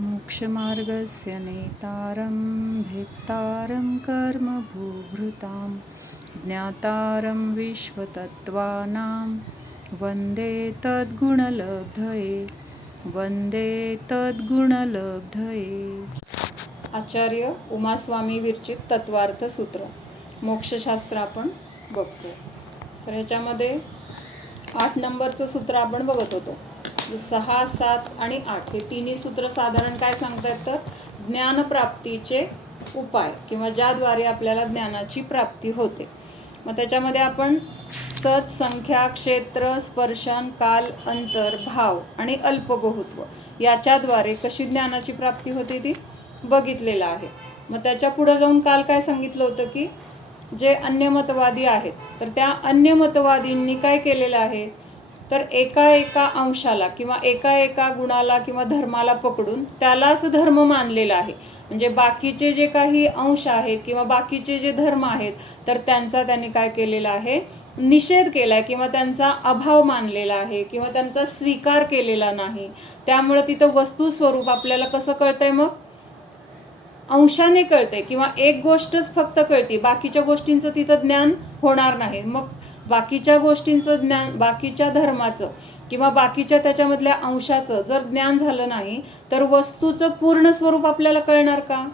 मोक्षमार्गस्य नेतारं भेत्तारं कर्मभूभृतां ज्ञातारं विश्वतत्त्वानां वन्दे तद्गुणलब्धये। आचार्य उमास्वामी विरचित तत्वार्थ सूत्र मोक्षशास्त्र आपण बघतो. तर ह्याच्यामध्ये 8 नंबरचं सूत्र आपण बघत होतो. 6, 7 आणि 8 हे तिन्ही सूत्र साधारण काय सांगतात तर ज्ञानप्राप्तीचे उपाय किंवा ज्याद्वारे आपल्याला ज्ञानाची प्राप्ती होते. मग त्याच्यामध्ये आपण सत, संख्या, क्षेत्र, स्पर्शन, काल, अंतर, भाव आणि अल्पबहुत्व याच्याद्वारे कशी ज्ञानाची प्राप्ती होते ती बघितलेलं आहे. मग त्याच्या पुढे जाऊन काल काय सांगितलं होतं की जे अन्यमतवादी आहेत तर त्या अन्यमतवादींनी काय केलेलं आहे तर एका अंशाला किंवा एका गुणाला किंवा धर्माला पकडून त्यालाच धर्म मानलेला आहे. म्हणजे बाकीचे जे काही अंश आहेत किंवा बाकीचे जे धर्म आहेत तर त्यांचा त्यांनी काय केलेला आहे निषेध केला आहे किंवा त्यांचा अभाव मानलेला आहे किंवा त्यांचा स्वीकार केलेला नाही. त्यामुळे तिथं वस्तू स्वरूप आपल्याला कसं कळतंय मग अंशाने कळते किंवा एक गोष्टच फक्त कळते, बाकीच्या गोष्टींचं तिथं ज्ञान होणार नाही. मग बाकीच्या गोष्टींचं ज्ञान, बाकीच्या धर्माचं किंवा बाकीच्या त्याच्यामधल्या अंशाचं जर ज्ञान झालं नाही तर वस्तूचं पूर्ण स्वरूप आपल्याला कळणार का?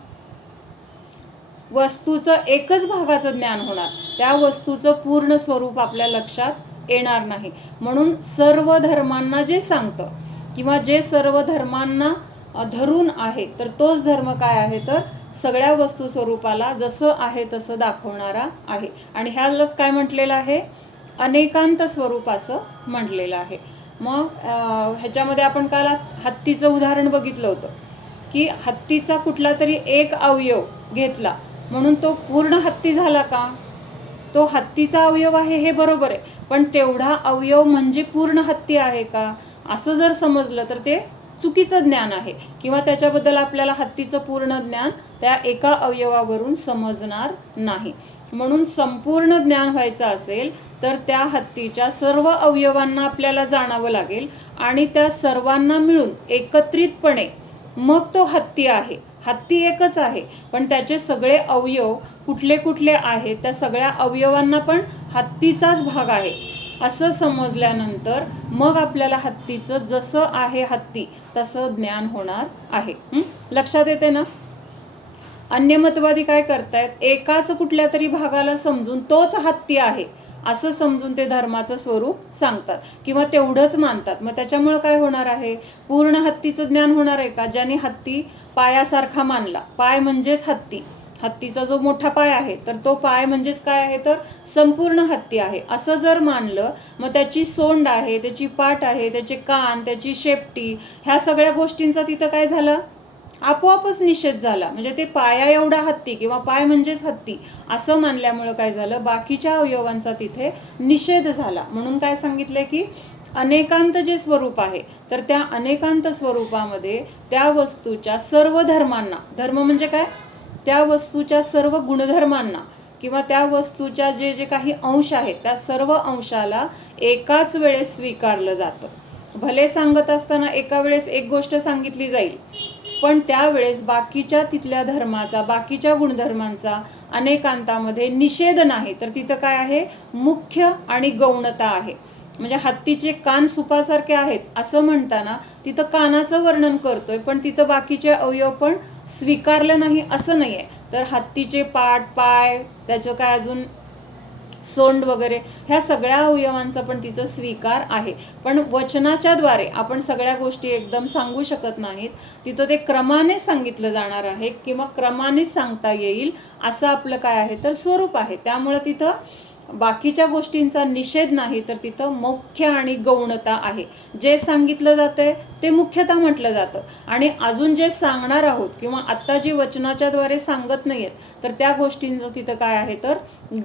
वस्तूचं एकच भागाचं ज्ञान होणार, त्या वस्तूचं पूर्ण स्वरूप आपल्या लक्षात येणार नाही. म्हणून सर्व धर्मांना जे सांगतं किंवा जे सर्व धर्मांना धरून आहे तर तोच धर्म काय आहे तर सगळ्या वस्तू स्वरूपाला जसं आहे तसं दाखवणारा आहे. आणि ह्यालाच काय म्हटलेलं आहे अनेकांत स्वरूप असं म्हटलेलं आहे. मग ह्याच्यामध्ये आपण काल हत्तीचं उदाहरण बघितलं होतं की हत्तीचा कुठला तरी एक अवयव घेतला म्हणून तो पूर्ण हत्ती झाला का? तो हत्तीचा अवयव आहे हे बरोबर आहे, पण तेवढा अवयव म्हणजे पूर्ण हत्ती आहे का असं जर समजलं तर ते चुकीचं ज्ञान आहे किंवा त्याच्याबद्दल आपल्याला हत्तीचं पूर्ण ज्ञान त्या एका अवयवावरून समजणार नाही. म्हणून संपूर्ण ज्ञान व्हायचं असेल तर त्या हत्तीच्या सर्व अवयवांना आपल्याला जाणावं लागेल आणि त्या सर्वांना मिळून एकत्रितपणे मग तो हत्ती आहे. हत्ती एकच आहे पण त्याचे सगळे अवयव कुठले कुठले आहेत त्या सगळ्या अवयवांना पण हत्तीचाच भाग आहे असं समजल्यानंतर मग आपल्याला हत्तीचं जसं आहे हत्ती तसं ज्ञान होणार आहे. लक्षात येते ना? अन्यमतवादी काय करतायत एकाच कुठल्या तरी भागाला समजून तोच हत्ती आहे असं समजून ते धर्माचं स्वरूप सांगतात किंवा तेवढंच मानतात. मग त्याच्यामुळं काय होणार आहे पूर्ण हत्तीचं ज्ञान होणार आहे का? ज्याने हत्ती पायासारखा मानला, पाय म्हणजेच हत्ती, हत्तीचा जो मोठा पाय आहे तर तो पाय म्हणजेच काय आहे तर संपूर्ण हत्ती आहे असं जर मानलं मग त्याची सोंड आहे, त्याची पाठ आहे, त्याचे कान, त्याची शेपटी ह्या सगळ्या गोष्टींचा तिथं काय झालं आपोआपच निषेध झाला. म्हणजे ते पाया एवढा हत्ती किंवा पाय म्हणजेच हत्ती असं मानल्यामुळं काय झालं बाकीच्या अवयवांचा तिथे निषेध झाला. म्हणून काय सांगितलंय की अनेकांत जे स्वरूप आहे तर त्या अनेकांत स्वरूपामध्ये त्या वस्तूच्या सर्व धर्मांना, धर्म म्हणजे काय त्या वस्तूच्या सर्व गुणधर्मांना किंवा त्या वस्तूच्या जे जे काही अंश आहेत त्या सर्व अंशाला एकाच वेळेस स्वीकारलं जातं. भले सांगत असताना एका वेळेस एक गोष्ट सांगितली जाईल पण त्यावेळेस बाकीच्या तिथल्या धर्माचा, बाकीच्या गुणधर्मांचा अनेकांतामध्ये निषेध नाही तर तिथं काय आहे मुख्य आणि गौणता आहे. म्हणजे हत्तीचे कान सुपासारखे आहेत असं म्हणताना तिथं कानाचं वर्णन करतोय पण तिथं बाकीचे अवयव पण स्वीकारलं नाही असं नाही आहे. तर हत्तीचे पाठ, पाय, त्याचं काय अजून सोंड वगैरे ह्या सगळ्या अवयवांचा पण तिथं स्वीकार आहे. पण वचनाच्या द्वारे आपण सगळ्या गोष्टी एकदम सांगू शकत नाहीत. तिथं ते क्रमाने सांगितलं जाणार आहे किंवा क्रमाने सांगता येईल असं आपलं काय आहे तर स्वरूप आहे. त्यामुळं तिथं बाकीच्या गोष्टींचा निषेध नाही तर तिथं मुख्य आणि गौणता आहे. जे सांगितलं जातंय ते मुख्यता म्हटलं जातं आणि अजून जे सांगणार आहोत किंवा आत्ता जी वचनाच्या द्वारे सांगत नाहीयेत तर त्या गोष्टींचं तिथं काय आहे तर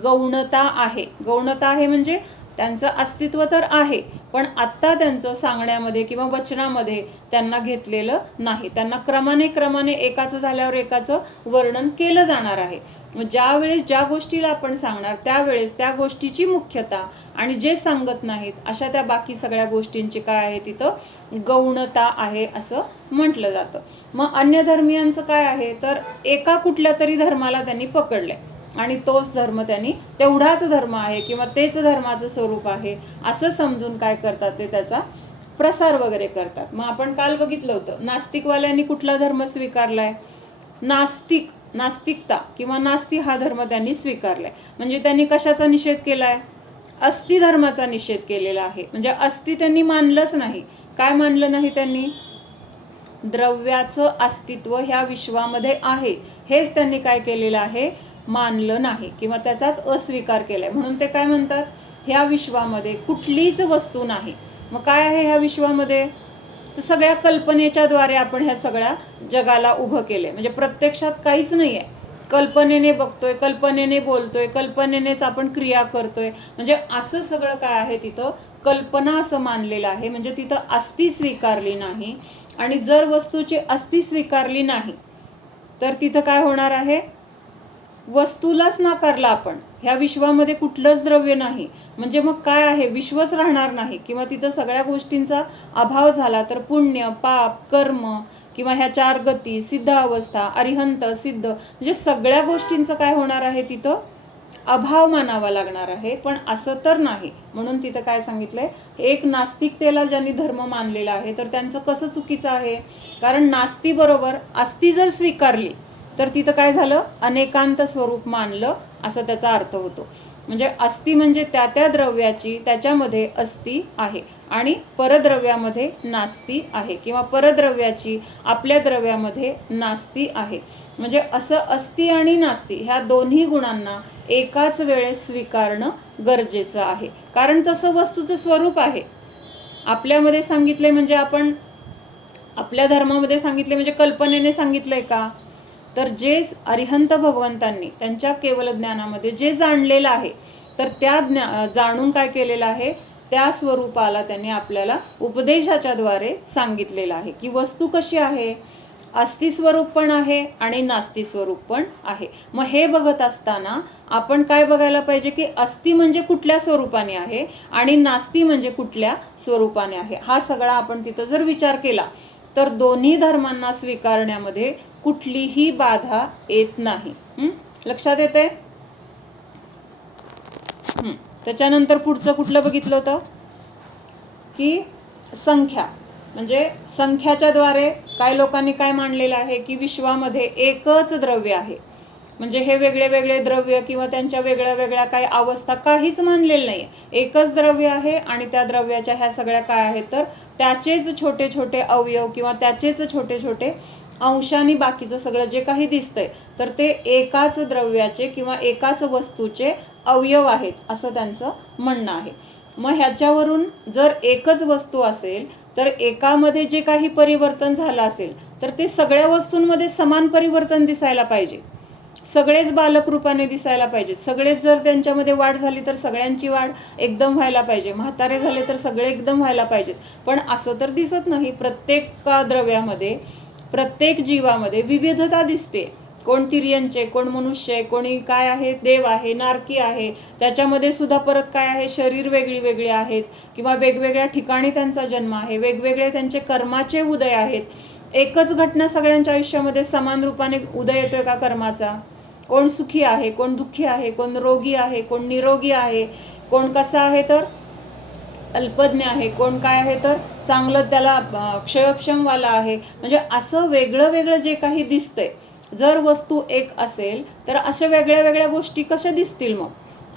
गौणता आहे. गौणता आहे म्हणजे त्यांचं अस्तित्व तर आहे, पण आत्ता त्यांचं सांगण्यामध्ये किंवा वचनामध्ये त्यांना घेतलेलं नाही. त्यांना क्रमाने एकाचं झाल्यावर एकाचं वर्णन केलं जाणार आहे. ज्यावेळेस ज्या गोष्टीला आपण सांगणार त्यावेळेस त्या गोष्टीची मुख्यता आणि जे सांगत नाहीत अशा त्या बाकी सगळ्या गोष्टींची काय आहे, तिथं गौणता आहे असं म्हटलं जातं. मग अन्य धर्मीयांचं काय आहे, तर एका कुठल्या तरी धर्माला त्यांनी पकडलंय आणि तोच धर्म त्यांनी तेवढाच धर्म आहे किंवा तेच धर्माचं स्वरूप आहे असं समजून काय करतात, ते त्याचा प्रसार वगैरे करतात. मग आपण काल बघितलं होतं, नास्तिकवाल्यांनी कुठला धर्म स्वीकारलाय, नास्तिकता किंवा नास्ती हा धर्म त्यांनी स्वीकारलाय. म्हणजे त्यांनी कशाचा निषेध केलाय, अस्थि धर्माचा निषेध केलेला आहे. म्हणजे अस्थि त्यांनी मानलंच नाही. काय मानलं नाही त्यांनी, द्रव्याचं अस्तित्व ह्या विश्वामध्ये आहे हेच त्यांनी काय केलेलं आहे, मानलं नाही किंवा त्याचाच अस्वीकार केलाय. म्हणून ते काय म्हणतात, ह्या विश्वामध्ये कुठलीच वस्तू नाही. मग काय आहे ह्या विश्वामध्ये, तर सगळ्या कल्पनेच्या द्वारे आपण ह्या सगळ्या जगाला उभं केलंय. म्हणजे प्रत्यक्षात काहीच नाही आहे, कल्पनेने बघतोय, कल्पनेने बोलतोय, कल्पनेनेच आपण क्रिया करतोय. म्हणजे असं सगळं काय आहे, तिथं कल्पना असं मानलेलं आहे. म्हणजे तिथं अस्थि स्वीकारली नाही. आणि जर वस्तूची अस्थि स्वीकारली नाही तर तिथं काय होणार आहे, वस्तूलाच नाकारला आपण. ह्या विश्वामध्ये कुठलंच द्रव्य नाही. म्हणजे मग काय आहे, विश्वच राहणार नाही किंवा तिथं सगळ्या गोष्टींचा अभाव झाला तर पुण्य, पाप, कर्म किंवा ह्या 4 गती, सिद्ध अवस्था, अरिहंत, सिद्ध, म्हणजे सगळ्या गोष्टींचं काय होणार आहे, तिथं अभाव मानावा लागणार आहे. पण असं तर नाही. म्हणून तिथं काय सांगितलंय, एक नास्तिकतेला ज्यांनी धर्म मानलेला आहे तर त्यांचं कसं चुकीचं आहे, कारण नास्ती बरोबर अस्थि जर स्वीकारली तर तिथं काय झालं, अनेकांत स्वरूप मानलं असं त्याचा अर्थ होतो. म्हणजे अस्थि म्हणजे त्या द्रव्याची त्याच्यामध्ये अस्थि आहे आणि परद्रव्यामध्ये नास्ती आहे किंवा परद्रव्याची आपल्या द्रव्यामध्ये नास्ती आहे. म्हणजे असं अस्थि आणि नास्ती ह्या दोन्ही गुणांना एकाच वेळेस स्वीकारणं गरजेचं आहे. कारण तसं वस्तूचं स्वरूप आहे. आपल्यामध्ये सांगितले म्हणजे आपण आपल्या धर्मामध्ये सांगितले म्हणजे कल्पनेने सांगितलंय का, तर जे अरिहंत भगवंतांनी त्यांच्या केवल ज्ञानामध्ये जे जाणलेलं आहे तर त्या जाणून काय केलेलं आहे, त्या स्वरूपाला त्यांनी आपल्याला उपदेशाच्या द्वारे सांगितलेलं आहे की वस्तू कशी आहे, अस्थि स्वरूप पण आहे आणि नास्ती स्वरूप पण आहे. मग हे बघत असताना आपण काय बघायला पाहिजे की अस्थि म्हणजे कुठल्या स्वरूपाने आहे आणि नास्ती म्हणजे कुठल्या स्वरूपाने आहे. हा सगळा आपण तिथं जर विचार केला तर दोन्ही धर्मांना स्वीकारण्यामध्ये कुठलीही बाधा येत नाही. लक्षात येते. त्याच्यानंतर पुढचं कुठलं बघितलं होतं की संख्या. म्हणजे संख्याच्या द्वारे काय लोकांनी काय मांडलेलं आहे की विश्वामध्ये एकच द्रव्य आहे. म्हणजे हे वेगळे वेगळे द्रव्य किंवा त्यांच्या वेगळ्या वेगळ्या काही अवस्था काहीच मानलेलं नाही. एकच द्रव्य आहे आणि त्या द्रव्याच्या ह्या सगळ्या काय आहेत, तर त्याचेच छोटे छोटे अवयव किंवा त्याचेच छोटे छोटे अंशाने बाकीचं सगळं जे काही दिसतंय तर ते एकाच द्रव्याचे किंवा एकाच वस्तूचे अवयव आहेत असं त्यांचं म्हणणं आहे. मग ह्याच्यावरून जर एकच वस्तू असेल तर एकामध्ये जे काही परिवर्तन झालं असेल तर ते सगळ्या वस्तूंमध्ये समान परिवर्तन दिसायला पाहिजे. सगळेच बालक रूपाने दिसायला पाहिजेत. सगळेच जर त्यांच्यामध्ये वाढ झाली तर सगळ्यांची वाढ एकदम व्हायला पाहिजे. म्हातारे झाले तर सगळे एकदम व्हायला पाहिजेत. पण असं तर दिसत नाही. प्रत्येक द्रव्यामध्ये प्रत्येक जीवामध्ये विविधता दिसते. कोण तिर्यंचे, कोण मनुष्य, कोणी काय आहे, देव आहे, नारकी आहे. त्याच्यामध्ये सुद्धा परत काय आहे, शरीर वेगळी वेगळी आहेत किंवा वेगवेगळ्या ठिकाणी त्यांचा जन्म आहे, वेगवेगळे त्यांचे कर्माचे उदय आहेत. एकच घटना सगळ्यांच्या आयुष्यामध्ये समान रूपाने उदय येतोय का कर्माचा? कोण सुखी आहे, कोण दुःखी आहे, कोण रोगी आहे, कोण निरोगी आहे, कोण कसा आहे तर अल्पज्ञ आहे, कोण काय आहे तर चांगलं त्याला क्षयक्षमवाला आहे. म्हणजे असं वेगळं वेगळं जे काही दिसतंय, जर वस्तू एक असेल तर अशा वेगळ्या वेगळ्या गोष्टी कशा दिसतील मग?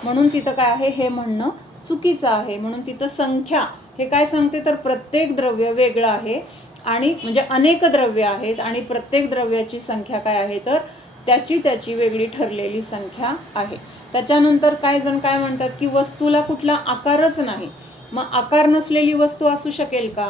म्हणून तिथं काय आहे, हे म्हणणं चुकीचं आहे. म्हणून तिथं संख्या हे काय सांगते, तर प्रत्येक द्रव्य वेगळं आहे आणि म्हणजे अनेक द्रव्य आहेत आणि प्रत्येक द्रव्याची संख्या काय आहे, तर त्याची वेगळी ठरलेली संख्या आहे. त्याच्यानंतर काही जण काय म्हणतात की वस्तूला कुठला आकारच नाही. मग आकार नसलेली वस्तू असू शकेल का?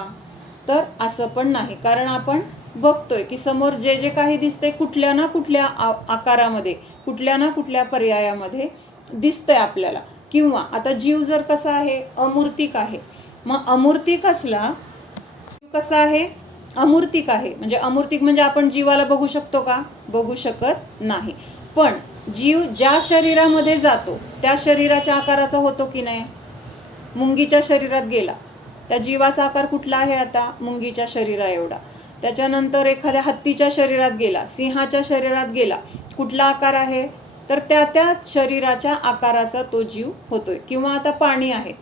तर असं पण नाही. कारण आपण बघतोय की समोर जे जे काही दिसतंय कुठल्या ना कुठल्या आकारामध्ये, कुठल्या ना कुठल्या पर्यायामध्ये दिसतंय आपल्याला. किंवा आता जीव जर कसा आहे, अमूर्तिक आहे, मग अमूर्तिक असला कसा आहे, अमूर्तिक आहे. म्हणजे अमूर्तिक म्हणजे आपण जीवाला बघू शकतो का? बघू शकत नाही. पण जीव ज्या शरीरामध्ये जातो त्या शरीराच्या आकाराचा होतो की नाही? मुंगीच्या शरीरात गेला, त्या जीवाचा आकार कुठला आहे आता? मुंगीच्या शरीरा एवढा. त्याच्यानंतर एखाद्या हत्तीच्या शरीरात गेला, सिंहाच्या शरीरात गेला, कुठला आकार आहे? तर त्या त्या शरीराच्या आकाराचा तो जीव होतोय. किंवा आता पाणी आहे,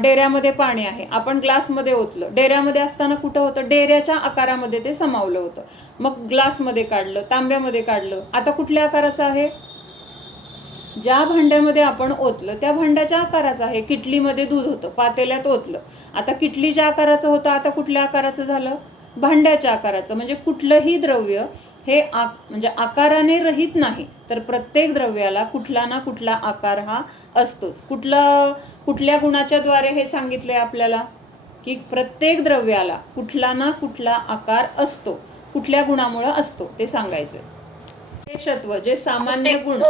डेऱ्यामध्ये पाणी आहे, आपण ग्लासमध्ये ओतलं, डेऱ्यामध्ये असताना कुठं होतं? डेऱ्याच्या आकारामध्ये ते समावलं होतं. मग ग्लासमध्ये काढलं, तांब्यामध्ये काढलं, आता कुठल्या आकाराचं आहे? ज्या भांड्यामध्ये आपण ओतलं त्या भांड्याच्या आकाराचं आहे. किटलीमध्ये दूध होतं, पातेल्यात ओतलं, आता किटलीच्या आकाराचं होतं, आता कुठल्या आकाराचं झालं? भांड्याच्या आकाराचं. म्हणजे कुठलंही द्रव्य हे म्हणजे आकाराने रहित नाही, तर प्रत्येक द्रव्याला कुठला ना कुठला आकार हा असतोच. कुठल्या गुणाच्या द्वारे हे सांगितलंय आपल्याला की प्रत्येक द्रव्याला कुठला ना कुठला आकार असतो. कुठल्या गुणामुळे असतो ते सांगायचं. प्रदेशत्व जे सामान्य गुण,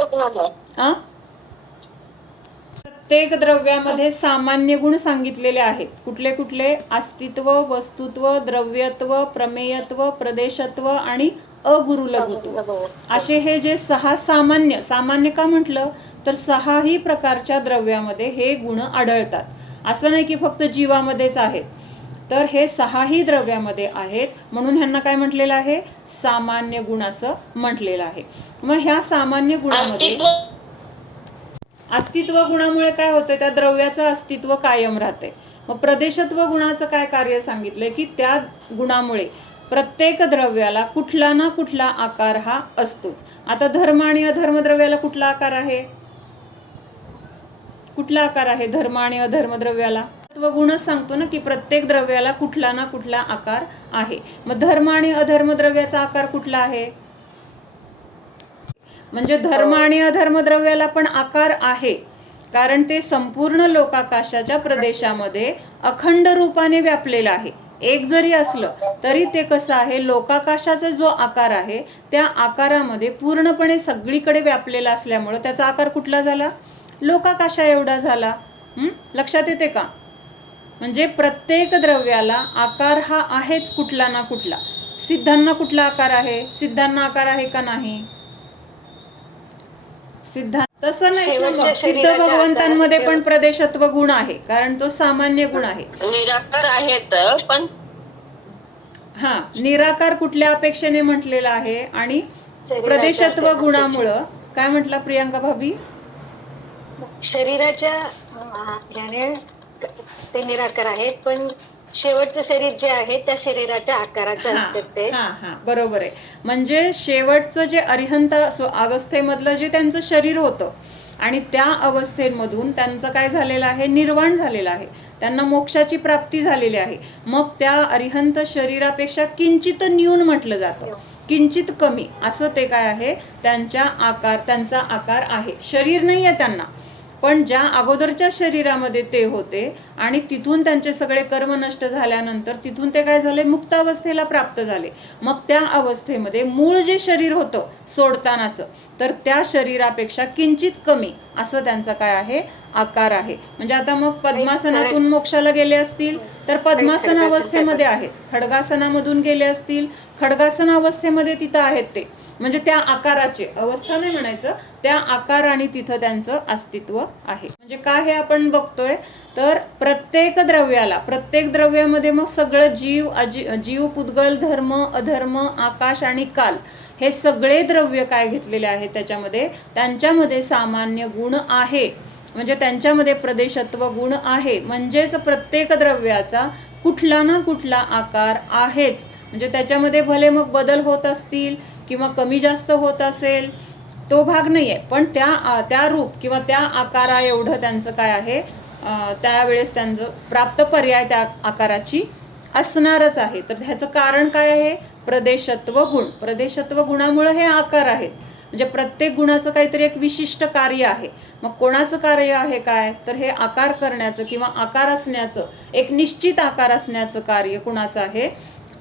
प्रत्येक द्रव्यामध्ये सामान्य गुण सांगितलेले आहेत. कुठले कुठले? अस्तित्व, वस्तुत्व, द्रव्यत्व, प्रमेयत्व, प्रदेशत्व आणि अगुरुलघुत्व. असे हे जे 6 सामान्य का म्हटलं? तर 6ही प्रकारच्या द्रव्यामध्ये हे गुण आढळतात. असं नाही की फक्त जीवामध्येच आहेत, तर हे 6ही द्रव्यामध्ये आहेत. म्हणून ह्यांना काय म्हटलेलं आहे? सामान्य गुण असं म्हटलेलं आहे. मग ह्या सामान्य गुणामध्ये अस्तित्व गुणामुळे काय होतं? त्या द्रव्याचं अस्तित्व कायम राहते. मग प्रदेशत्व गुणाचं काय कार्य सांगितलंय की त्या गुणामुळे प्रत्येक द्रव्याला कुठला ना कुठला आकार हा असतोच. आता धर्म आणि अधर्म द्रव्याला कुठला आकार आहे? कुठला आकार आहे धर्म आणि अधर्म द्रव्याला? गुणच सांगतो ना की प्रत्येक द्रव्याला कुठला ना कुठला आकार आहे. मग धर्म आणि अधर्म द्रव्याचा आकार कुठला आहे? म्हणजे धर्म आणि अधर्म द्रव्याला पण आकार आहे, कारण ते संपूर्ण लोकाकाशाच्या प्रदेशामध्ये अखंड रूपाने व्यापलेलं आहे. एक जरी असलं तरी ते कसं आहे? लोकाकाशाचा जो आकार आहे त्या आकारामध्ये पूर्णपणे सगळीकडे व्यापलेला असल्यामुळे त्याचा आकार कुठला झाला? लोकाकाशा एवढा झाला. लक्षात येते का? म्हणजे प्रत्येक द्रव्याला आकार हा आहेच कुठला ना कुठला. सिद्धांना कुठला आकार आहे? सिद्धांना आकार आहे का नाही? सिद्धांत तसं नाही. सिद्ध भगवंतांमध्ये पण प्रदेशत्व गुण आहे, कारण तो सामान्य गुण आहे. निराकार आहेत पण निराकार कुठल्या अपेक्षेने म्हटलेला आहे? आणि प्रदेशत्व गुणामुळं काय म्हटलं प्रियांका भाभी? शरीराच्या ते निराकार आहेत, पण शेवटचं शरीर जे आहे त्या शरीराच्या आकाराचं असतं ते. बरोबर आहे. म्हणजे शेवटचं जे अरिहंत अवस्थेमधलं जे त्यांचं शरीर होतं आणि त्या अवस्थेमधून त्यांचं काय झालेलं आहे? निर्वाण झालेलं आहे. त्यांना मोक्षाची प्राप्ती झालेली आहे. मग त्या अरिहंत शरीरापेक्षा किंचित न्यून म्हटलं जातं, किंचित कमी असं ते काय आहे? त्यांचा आकार आहे. शरीर नाही आहे त्यांना, पण ज्या अगोदरच्या शरीरामध्ये ते होते आणि तिथून त्यांचे सगळे कर्म नष्ट झाल्यानंतर तिथून ते काय झाले? मुक्त अवस्थेला प्राप्त झाले. मग त्या अवस्थेमध्ये मूळ जे शरीर होतं सोडतानाचं, तर त्या शरीरापेक्षा किंचित कमी असं त्यांचा काय आहे? आकार आहे. म्हणजे आता मग पद्मासनातून मोक्षाला गेले असतील तर पद्मासन अवस्थेमध्ये आहेत, खड्गासनामधून गेले असतील खड्गासन अवस्थेमध्ये तिथं आहेत ते. म्हणजे त्या आकाराचे, अवस्था नाही म्हणायचं, त्या आकार आणि तिथं त्यांचं अस्तित्व आहे. म्हणजे काय हे आपण बघतोय? तर प्रत्येक द्रव्यामध्ये मग सगळं जीव, पुद्गल, धर्म, अधर्म, आकाश आणि काल हे सगळे द्रव्य काय घेतलेले आहे त्याच्यामध्ये? त्यांच्यामध्ये सामान्य गुण आहे. म्हणजे त्यांच्यामध्ये प्रदेशत्व गुण आहे. म्हणजेच प्रत्येक द्रव्याचा कुठला ना कुठला आकार आहेच. म्हणजे त्याच्यामध्ये भले मग बदल होत असतील किंवा कमी जास्त होत असेल तो भाग नाही आहे, पण त्या रूप किंवा त्या आकारा एवढं त्यांचं काय आहे? त्यावेळेस त्यांचं प्राप्त पर्याय त्या आकाराची असणारच आहे. तर ह्याचं कारण काय आहे? प्रदेशत्व गुण. प्रदेशत्व गुणामुळे हे आकार आहेत. म्हणजे प्रत्येक गुणाचं काहीतरी एक विशिष्ट कार्य आहे. मग कोणाचं कार्य आहे काय? तर हे आकार करण्याचं किंवा आकार असण्याचं, एक निश्चित आकार असण्याचं कार्य कुणाचं आहे?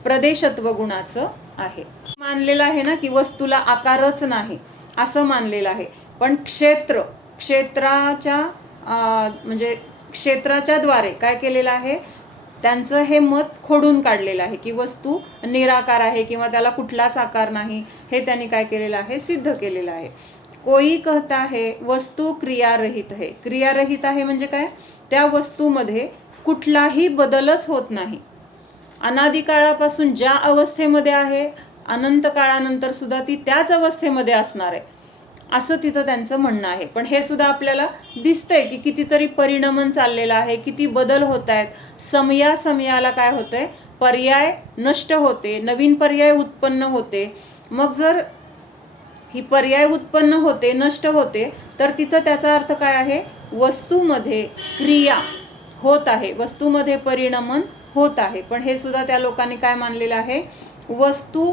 प्रदेशत्व गुणाचं आहे. मानलेलं आहे ना की वस्तूला आकारच नाही असं मानलेलं आहे, पण क्षेत्राच्या म्हणजे क्षेत्राच्या द्वारे काय केलेलं आहे, त्यांचं हे मत खोडून काढलेलं आहे की वस्तू निराकार आहे किंवा त्याला कुठलाच आकार नाही, हे त्यांनी काय केलेलं आहे, सिद्ध केलेलं आहे. कोई कहता है वस्तू क्रियारहित है. क्रियारहित आहे म्हणजे काय, त्या वस्तूमध्ये कुठलाही बदलच होत नाही. अनादिकाळापासून ज्या अवस्थेमध्ये आहे अनंत काळानंतर सुद्धा ती त्याच अवस्थेमध्ये असणार आहे, असं तिथं त्यांचं म्हणणं आहे. पण हे सुद्धा आपल्याला दिसतंय की कितीतरी परिणमन चाललेलं आहे, किती बदल होत आहेत. समयाला काय होतंय, पर्याय नष्ट होते, नवीन पर्याय उत्पन्न होते. मग जर ही पर्याय उत्पन्न होते, नष्ट होते, तर तिथं त्याचा अर्थ काय आहे, वस्तूमध्ये क्रिया होत आहे, वस्तूमध्ये परिणमन होत आहे. पण हे सुद्धा त्या लोकांनी काय मानलेलं आहे, वस्तू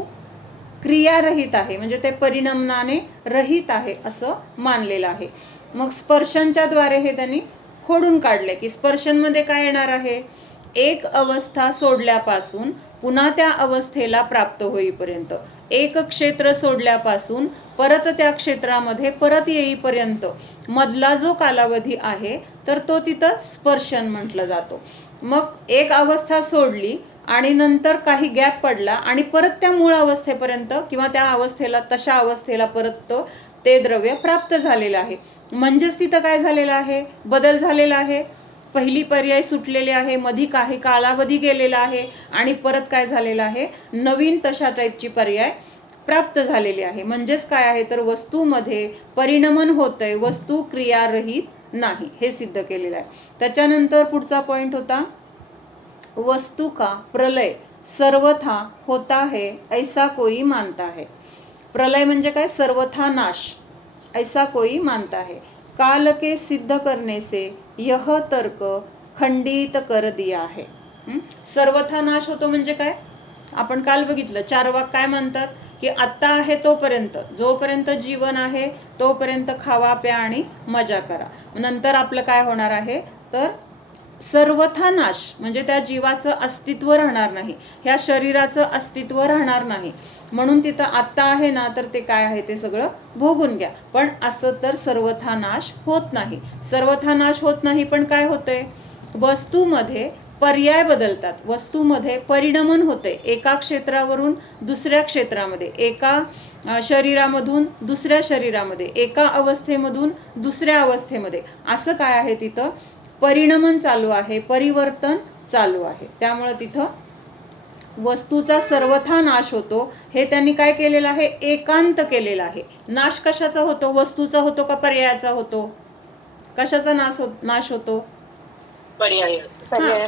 क्रियारहित आहे, म्हणजे ते परिणमनाने रहित आहे असं मानलेलं आहे. मग स्पर्शांच्या द्वारे हे त्यांनी खोडून काढले की स्पर्शांमध्ये काय येणार आहे, एक अवस्था सोडल्यापासून पुन्हा त्या अवस्थेला प्राप्त होईपर्यंत, एक क्षेत्र सोडल्यापासून परत त्या क्षेत्रामध्ये परत येईपर्यंत मधला जो कालावधी आहे तर तो तिथं स्पर्शन म्हटलं जातो. मग एक अवस्था सोडली आणि नंतर काही गॅप पडला आणि परत त्या मूळ अवस्थेपर्यंत किंवा त्या अवस्थेला तशा अवस्थेला परत ते द्रव्य प्राप्त झालेलं आहे. म्हणजेच तिथं काय झालेलं आहे, बदल झालेला आहे. पहिली पर्याय सुटलेली आहे, मधी काही कालावधी गेलेला आहे आणि परत काय झालेलं आहे, नवीन तशा टाईपची पर्याय प्राप्त झालेली आहे. म्हणजेच काय आहे तर वस्तूमध्ये परिणमन होतंय, वस्तू क्रियारहित नाही, हे सिद्ध केलेलं आहे. त्याच्यानंतर पुढचा पॉइंट होता, वस्तू का प्रलय सर्वथा होता है ऐसा कोई मानता है. प्रलय म्हणजे काय, सर्वथा नाश, ऐसा कोई मानता है. काल के सिद्ध करने से यह तर्क खंडित कर दिया है. सर्वथा नाश होतो म्हणजे काय, आपण काल बघितलं, चार्वाक काय म्हणतात की आत्ता आहे तोपर्यंत, जोपर्यंत जीवन आहे तोपर्यंत खावा प्या आणि मजा करा, नंतर आपलं काय होणार आहे तर सर्वथा नाश, म्हणजे त्या जीवाचं अस्तित्व राहणार नाही, ह्या शरीराचं अस्तित्व राहणार नाही. म्हणून तिथं आत्ता आहे ना तर ते काय आहे ते सगळं भोगून घ्या. पण असं तर सर्वथा नाश होत नाही. सर्वथा नाश होत नाही, पण काय होतंय, वस्तूमध्ये पर्याय बदलतात, वस्तूमध्ये परिणमन होते, एका क्षेत्रावरून दुसऱ्या क्षेत्रामध्ये, एका शरीरामधून दुसऱ्या शरीरामध्ये, एका अवस्थेमधून दुसऱ्या अवस्थेमध्ये, असं काय आहे तिथं परिणमन चालू आहे, परिवर्तन चालू आहे. त्यामुळे तिथं वस्तूचा सर्वथा नाश होतो, हे त्यांनी काय केलेलं आहे, एकांत केलेला आहे. नाश कशाचा होतो, वस्तूचा होतो का पर्यायाचा होतो, कशाचा नाश होतो,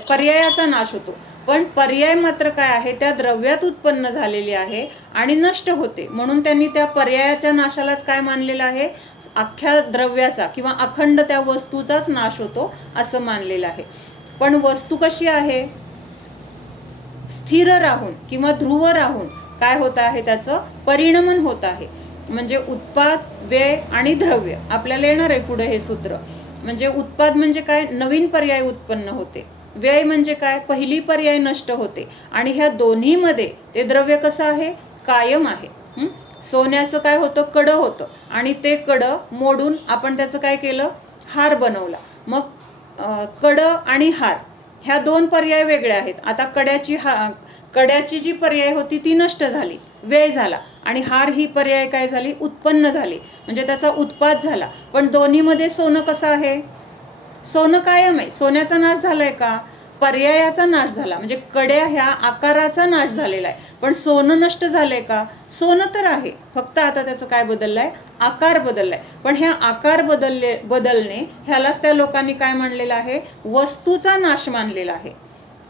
पर्यायाचा नाश होतो. पण पर्याय मात्र काय आहे, त्या द्रव्यात उत्पन्न झालेली आहे आणि नष्ट होते. म्हणून त्यांनी त्या पर्यायाच्या नाशालाच काय मानलेलं आहे, अख्ख्या द्रव्याचा किंवा अखंड त्या वस्तूचाच नाश होतो असं मानलेलं आहे. पण वस्तू कशी आहे, स्थिर राहून किंवा ध्रुव राहून काय होत आहे, त्याचं परिणमन होत आहे. म्हणजे उत्पाद, व्यय आणि द्रव्य आपल्याला येणार आहे पुढे हे सूत्र. म्हणजे उत्पाद म्हणजे काय, नवीन पर्याय उत्पन्न होते. व्यय म्हणजे काय, पहिली पर्याय नष्ट होते. आणि ह्या दोन्हीमध्ये ते द्रव्य कसं आहे, कायम आहे. सोन्याचं काय होतं, कडं होतं आणि ते कडं मोडून आपण त्याचं काय केलं, हार बनवला. मग कडं आणि हार ह्या दोन पर्याय वेगळे आहेत. आता कड्याची जी पर्याय होती ती नष्ट झाली, व्यय झाला, आणि हार ही पर्याय काय झाली, उत्पन्न झाली, म्हणजे त्याचा उत्पाद झाला. पण दोन्हीमध्ये सोनं कसं आहे, सोनं कायम आहे. सोन्याचा नाश झालाय का, पर्यायाचा नाश झाला, म्हणजे कड्या ह्या आकाराचा नाश झालेला आहे. पण सोनं नष्ट झालंय का, सोनं तर आहे, फक्त आता त्याचं काय बदललंय, आकार बदललाय. पण ह्या आकार बदलणे ह्यालाच त्या लोकांनी काय मानलेलं आहे, वस्तूचा नाश मानलेला आहे.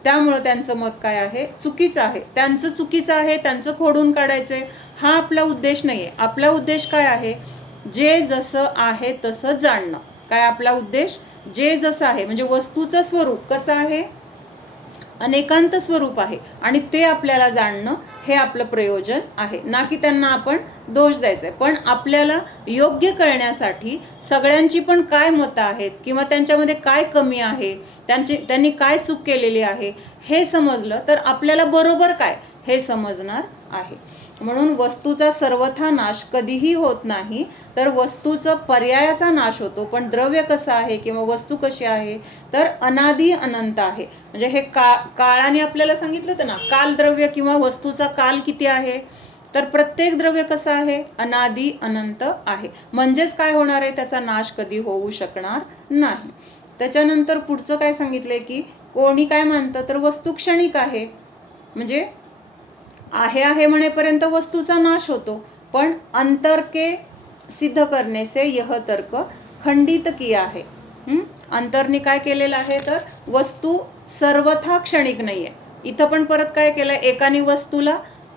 त्यामुळं त्यांचं मत काय आहे, चुकीचं आहे. त्यांचं चुकीचं आहे, त्यांचं खोडून काढायचंय, हा आपला उद्देश नाही आहे. आपला उद्देश काय आहे, जे जसं आहे तसं जाणणं. काय आपला उद्देश, जे जसं आहे, म्हणजे वस्तूचं स्वरूप कसं आहे, अनेकांत स्वरूप आहे आणि ते आपल्याला जाणणं हे आपलं प्रयोजन आहे. ना की त्यांना आपण दोष द्यायचा आहे. पण आपल्याला योग्य कळण्यासाठी सगळ्यांची पण काय मतं आहेत किंवा त्यांच्यामध्ये काय कमी आहे, त्यांनी काय चूक केलेली आहे हे समजलं तर आपल्याला बरोबर काय हे समजणार आहे. म्हणून वस्तूचा सर्वथा नाश कधीही होत नाही, तर वस्तूचा पर्यायाचा नाश होतो. पण द्रव्य कसं आहे किंवा वस्तू कशी आहे तर अनादी अनंत आहे. म्हणजे हे काळाने आपल्याला सांगितलं होतं ना, काल द्रव्य किंवा वस्तूचा काल किती आहे, तर प्रत्येक द्रव्य कसं आहे, अनादी अनंत आहे. म्हणजेच काय होणार आहे, त्याचा नाश कधी होऊ शकणार नाही. त्याच्यानंतर पुढचं काय सांगितलंय की कोणी काय मानतं तर वस्तू क्षणिक आहे. म्हणजे आहे म्हणेपर्यंत वस्तूचा नाश होतो, पण अंतर्के सिद्ध करने से यह तर्क खंडित किया आहे. अंतरने काय केलेलं आहे तर वस्तू सर्वथा क्षणिक नाहीये. इथं पण परत काय केलंय, एकाने वस्तूला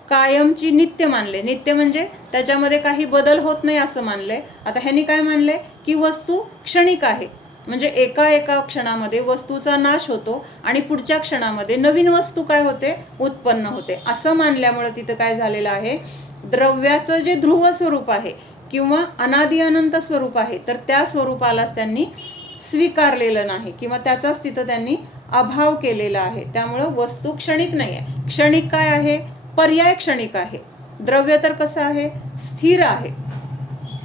कायमची नित्य मानले. नित्य म्हणजे त्याच्यामध्ये काही बदल होत नाही असं मानलंय. आता ह्यानी काय मानले की वस्तू क्षणिक आहे, म्हणजे एका क्षणामध्ये वस्तूचा नाश होतो आणि पुढच्या क्षणामध्ये नवीन वस्तू काय होते, उत्पन्न होते. असं मानल्यामुळे तिथं काय झालेलं आहे, द्रव्याचं जे ध्रुव स्वरूप आहे किंवा अनादी अनंत स्वरूप आहे तर त्या स्वरूपालाच त्यांनी स्वीकारलेलं नाही किंवा त्याचाच तिथं त्यांनी अभाव केलेला आहे. त्यामुळं वस्तू क्षणिक नाही आहे. क्षणिक काय आहे, पर्याय क्षणिक आहे. द्रव्य तर कसं आहे, स्थिर आहे.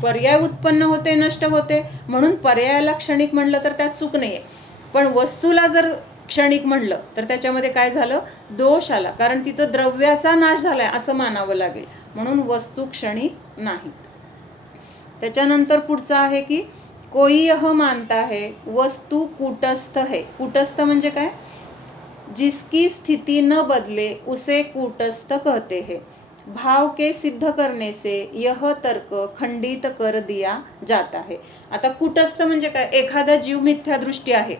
पर्याय उत्पन्न होते, नष्ट होते, म्हणून पर्यायाला क्षणिक म्हणलं तर त्यात चूक नाहीये. पण वस्तूला जर क्षणिक म्हणलं तर त्याच्यामध्ये काय झालं, दोष आला. कारण तिथं द्रव्याचा नाश झालाय असं मानावं लागेल. म्हणून वस्तू क्षणिक नाही. त्याच्यानंतर पुढचं आहे की कोई यह मानता है वस्तू कूटस्थ है. कूटस्थ म्हणजे काय, जिसकी स्थिति न बदले उसे कूटस्थ कहते हैं. भाव के सिद्ध करने से यह तर्क खंडित कर दिया जाता है. आता कूटस्थ म्हणजे काय, एखादा जीव मिथ्या दृष्टी आहे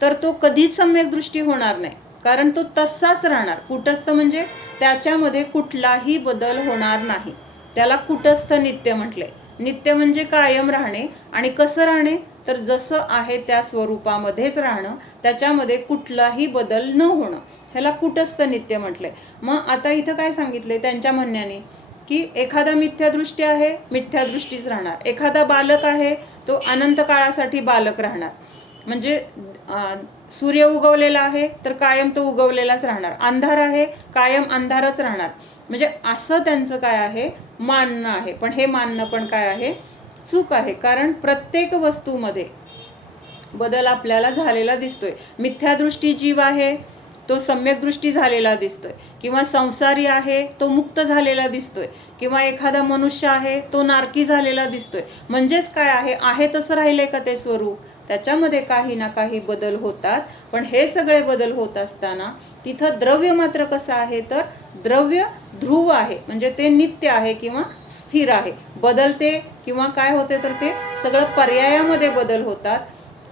तर तो कधीच सम्यक दृष्टी होणार नाही, कारण तो तसाच राहणार. कूटस्थ म्हणजे त्याच्यामध्ये कुठलाही बदल होणार नाही. त्याला कूटस्थ नित्य म्हटलंय. नित्य म्हणजे कायम राहणे. आणि कसं राहणे तर जसं आहे त्या स्वरूपामध्येच राहणं, त्याच्यामध्ये कुठलाही बदल न होणं, ह्याला कूटस्थ नित्य म्हटलंय. मग आता इथं काय सांगितलंय त्यांच्या म्हणण्याने की एखादा मिथ्यादृष्टी आहे, मिथ्यादृष्टीच राहणार. एखादा बालक आहे, तो अनंत काळासाठी बालक राहणार. म्हणजे सूर्य उगवलेला आहे तर कायम तो उगवलेलाच राहणार. अंधार आहे, कायम अंधारच राहणार. म्हणजे असं त्यांचं काय आहे, मानणं आहे. पण हे मानणं पण काय आहे, चूक आहे. कारण प्रत्येक वस्तूमध्ये बदल आपल्याला झालेला दिसतोय. मिथ्यादृष्टी जीव आहे तो सम्यक दृष्टी झालेला दिसतोय, किंवा संसारी आहे तो मुक्त झालेला दिसतोय, किंवा एखादा मनुष्य आहे तो नारकी झालेला दिसतोय. म्हणजेच काय आहे तसं राहिलंय का ते स्वरूप, त्याच्यामध्ये काही ना काही बदल होतात. पण हे सगळे बदल होत असताना तिथं द्रव्य मात्र कसं आहे तर द्रव्य ध्रुव आहे, म्हणजे ते नित्य आहे किंवा स्थिर आहे. बदलते किंवा काय होते तर ते सगळं पर्यायामध्ये बदल होतात,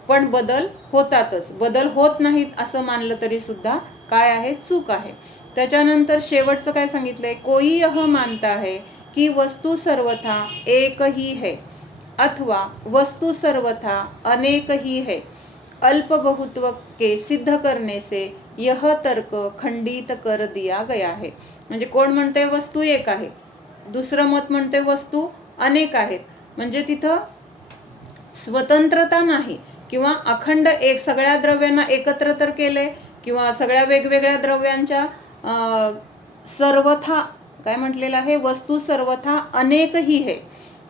पण बदल होतातच. बदल होत नाहीत असं मानलं तरी सुद्धा काय आहे, चूक आहे. त्याच्यानंतर शेवटचं काय सांगितलंय, कोई यह मानता है कि वस्तू सर्वथा एक ही है अथवा वस्तू सर्वथा अनेक ही है. अल्प बहुत्व के सिद्ध करने से यह तर्क खंडित कर दिया गया है. म्हणजे कोण म्हणते वस्तू एक आहे, दुसरं मत म्हणते वस्तू अनेक आहेत. म्हणजे तिथं स्वतंत्रता नाही किंवा अखंड एक सगळ्या द्रव्यांना एकत्र तर केले, किंवा सगळ्या वेगवेगळ्या द्रव्यांच्या सर्वथा काय म्हटलेलं आहे, वस्तू सर्वथा अनेकही है.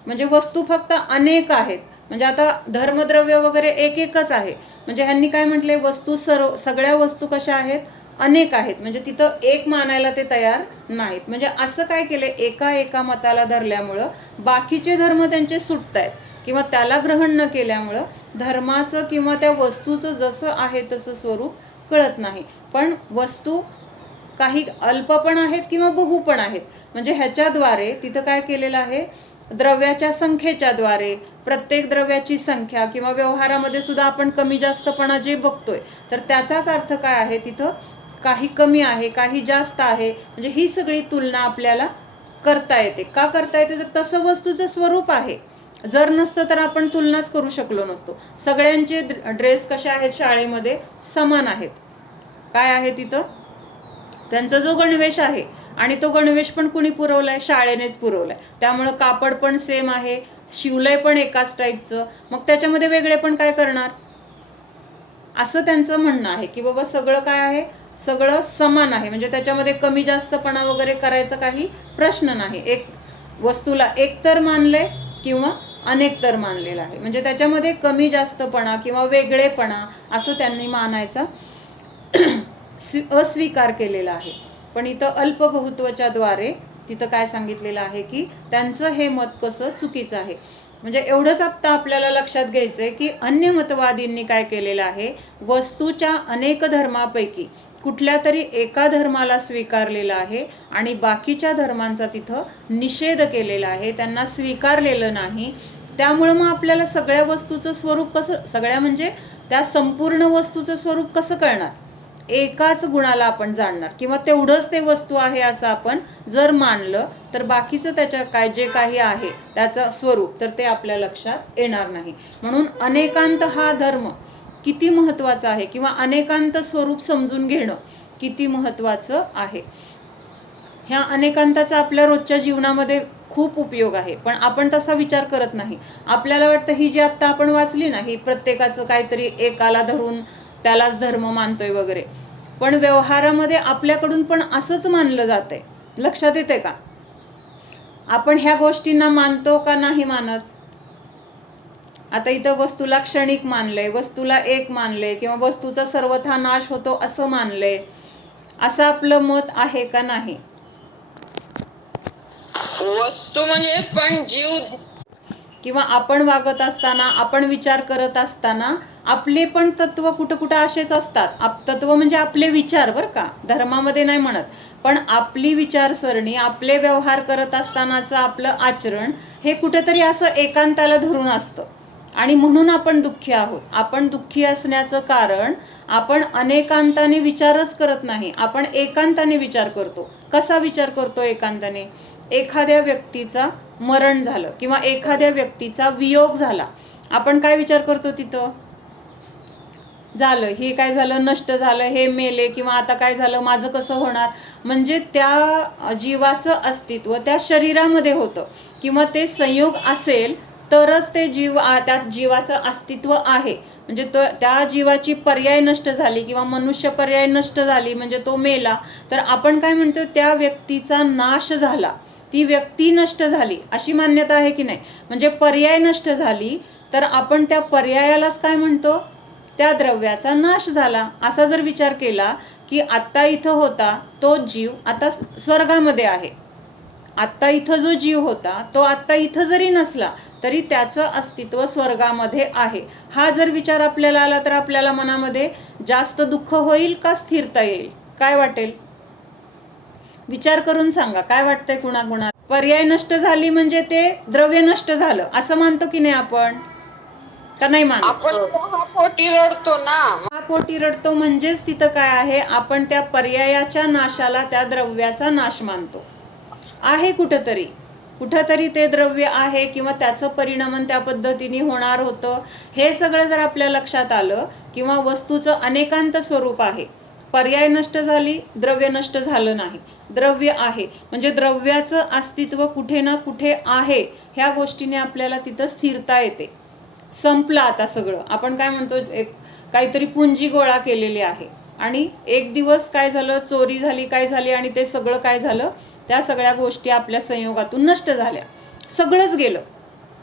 म्हणजे वस्तू फक्त अनेक आहेत. म्हणजे आता धर्मद्रव्य वगैरे एकच आहे. म्हणजे ह्यांनी काय म्हटले, वस्तू सगळ्या वस्तू कशा आहेत, अनेक आहेत. म्हणजे तिथं एक मानायला ते तयार नाहीत. म्हणजे असं काय केले, एका मताला धरल्यामुळं बाकीचे धर्म त्यांचे सुटतायत, किंवा त्याला ग्रहण न केल्यामुळं धर्माचं किंवा त्या वस्तूचं जसं आहे तसं स्वरूप कळत नाही. पण वस्तू काही अल्प पण आहेत किंवा बहु पण आहेत. म्हणजे ह्याच्याद्वारे तिथं काय केलेलं आहे, द्रव्याच्या संख्येच्या द्वारे प्रत्येक द्रव्याची संख्या, किंवा व्यवहारामध्ये सुद्धा आपण कमी जास्तपणा जे बघतोय तर त्याचाच अर्थ काय आहे, तिथं काही कमी आहे, काही जास्त आहे. म्हणजे ही सगळी तुलना आपल्याला करता येते. का करता येते तर तसं वस्तूचं स्वरूप आहे. जर नसतं तर आपण तुलनाच करू शकलो नसतो. सगळ्यांचे ड्रेस कसे आहेत, शाळेमध्ये समान आहेत. काय आहे तिथं, त्यांचा जो गणवेश आहे, आणि तो गणवेश पण कुणी पुरवलाय, शाळेनेच पुरवलाय. त्यामुळं कापड पण सेम आहे, शिवलंय पण एकाच टाईपचं. मग त्याच्यामध्ये वेगळे पण काय करणार, असं त्यांचं म्हणणं आहे की बाबा सगळं काय आहे, सगळं समान आहे, म्हणजे त्याच्यामध्ये कमी जास्तपणा वगैरे करायचा काही प्रश्न नाही. एक वस्तूला एकतर मानले किंवा अनेकतर मानलेलं आहे, म्हणजे त्याच्यामध्ये कमी जास्तपणा किंवा वेगळेपणा असं त्यांनी मानायचा अस्वीकार केलेला आहे. पण इथं अल्पबहुत्वाच्याद्वारे तिथं काय सांगितलेलं आहे की त्यांचं हे मत कसं चुकीचं आहे. म्हणजे एवढंच आता आपल्याला लक्षात घ्यायचं आहे की अन्य मतवादींनी काय केलेलं आहे, वस्तूच्या अनेक धर्मापैकी कुठल्या तरी एका धर्माला स्वीकारलेलं आहे आणि बाकीच्या धर्मांचा तिथं निषेध केलेला आहे, त्यांना स्वीकारलेलं नाही. त्यामुळं मग आपल्याला सगळ्या वस्तूचं स्वरूप कसं, सगळ्या म्हणजे त्या संपूर्ण वस्तूचं स्वरूप कसं कळणार? एकाच गुणाला आपण जाणणार किंवा तेवढंच ते वस्तू आहे असं आपण जर मानलं तर बाकीचं त्याच्या काय जे काही आहे त्याचं स्वरूप तर ते आपल्या लक्षात येणार नाही. म्हणून अनेकांत हा धर्म किती महत्त्वाचा आहे किंवा अनेकांत स्वरूप समजून घेणं किती महत्त्वाचं आहे. ह्या अनेकांताचा आपल्या रोजच्या जीवनामध्ये खूप उपयोग आहे, पण आपण तसा विचार करत नाही. आपल्याला वाटतं ही जी आत्ता आपण वाचली ना, ही प्रत्येकाचं काहीतरी एकाला धरून त्यालाच धर्म मानतोय वगैरे, पण व्यवहारामध्ये आपल्याकडून पण असंच मानलं जातंय. लक्षात येते का? आपण ह्या गोष्टींना मानतो का नाही मानत? आता इथं वस्तूला क्षणिक मानलंय, वस्तूला एक मानलंय किंवा वस्तूचा सर्वथा नाश होतो असं मानलंय. असं आपलं मत आहे का नाही? वस्तू म्हणजे पण जीव किंवा आपण वागत असताना, आपण विचार करत असताना आपले पण तत्व कुठं कुठं असेच असतात. तत्व म्हणजे आपले विचार, बरं का, धर्मामध्ये नाही म्हणत, पण आपली विचारसरणी, आपले व्यवहार करत असतानाचं आपलं आचरण हे कुठेतरी असं एकांताला धरून असतं आणि म्हणून आपण दुःखी आहोत. आपण दुःखी असण्याचं कारण आपण अनेकांताने विचारच करत नाही, आपण एकांताने विचार करतो. कसा विचार करतो एकांताने? एखाद्या व्यक्तीचा मरण झालं किंवा एखाद्या व्यक्तीचा वियोग झाला, आपण काय विचार करतो तिथं? झालं, हे काय झालं, नष्ट झालं, हे मेले किंवा आता काय झालं, माझं कसं होणार? म्हणजे त्या जीवाचं अस्तित्व त्या शरीरामध्ये होतं किंवा ते संयोग असेल तरच ते जीव, त्या जीवाचं अस्तित्व आहे. म्हणजे त्या जीवाची पर्याय नष्ट झाली किंवा मनुष्य पर्याय नष्ट झाली म्हणजे तो मेला, तर आपण काय म्हणतो? त्या व्यक्तीचा नाश झाला, ती व्यक्ती नष्ट झाली, अशी मान्यता आहे की नाही? म्हणजे पर्याय नष्ट झाली तर आपण त्या पर्यायालाच काय म्हणतो? त्या द्रव्याचा नाश झाला. असा जर विचार केला की आत्ता इथं होता तो जीव आता स्वर्गामध्ये आहे, आत्ता इथं जो जीव होता तो आत्ता इथं जरी नसला तरी त्याचं अस्तित्व स्वर्गामध्ये आहे, हा जर विचार आपल्याला आला तर आपल्याला मनामध्ये जास्त दुःख होईल का स्थिरता येईल? काय वाटेल? विचार करून सांगा, काय वाटतंय कुणाकुणा? पर्याय नष्ट झाली म्हणजे ते द्रव्य नष्ट झालं असं मानतो की नाही आपण? का नाही मानत? आपण पोटी रडतो ना. हा पोटी रडतो म्हणजेच तिथं काय आहे? आपण त्या पर्यायाच्या नाशाला त्या द्रव्याचा नाश मानतो आहे. कुठंतरी ते द्रव्य आहे किंवा त्याचं परिणमन त्या पद्धतीने होणार होतं. हे सगळं जर आपल्या लक्षात आलं किंवा वस्तूचं अनेकांत स्वरूप आहे, पर्याय नष्ट झाली, द्रव्य नष्ट झालं नाही, द्रव्य आहे म्हणजे द्रव्याचं अस्तित्व कुठे ना कुठे आहे, ह्या गोष्टीने आपल्याला तिथं स्थिरता येते. संपलं आता सगळं. आपण काय म्हणतो, एक काहीतरी पुंजी गोळा केलेली आहे आणि एक दिवस काय झालं, चोरी झाली, काय झाली आणि ते सगळं काय झालं, त्या सगळ्या गोष्टी आपल्या संयोगातून नष्ट झाल्या, सगळंच गेलं.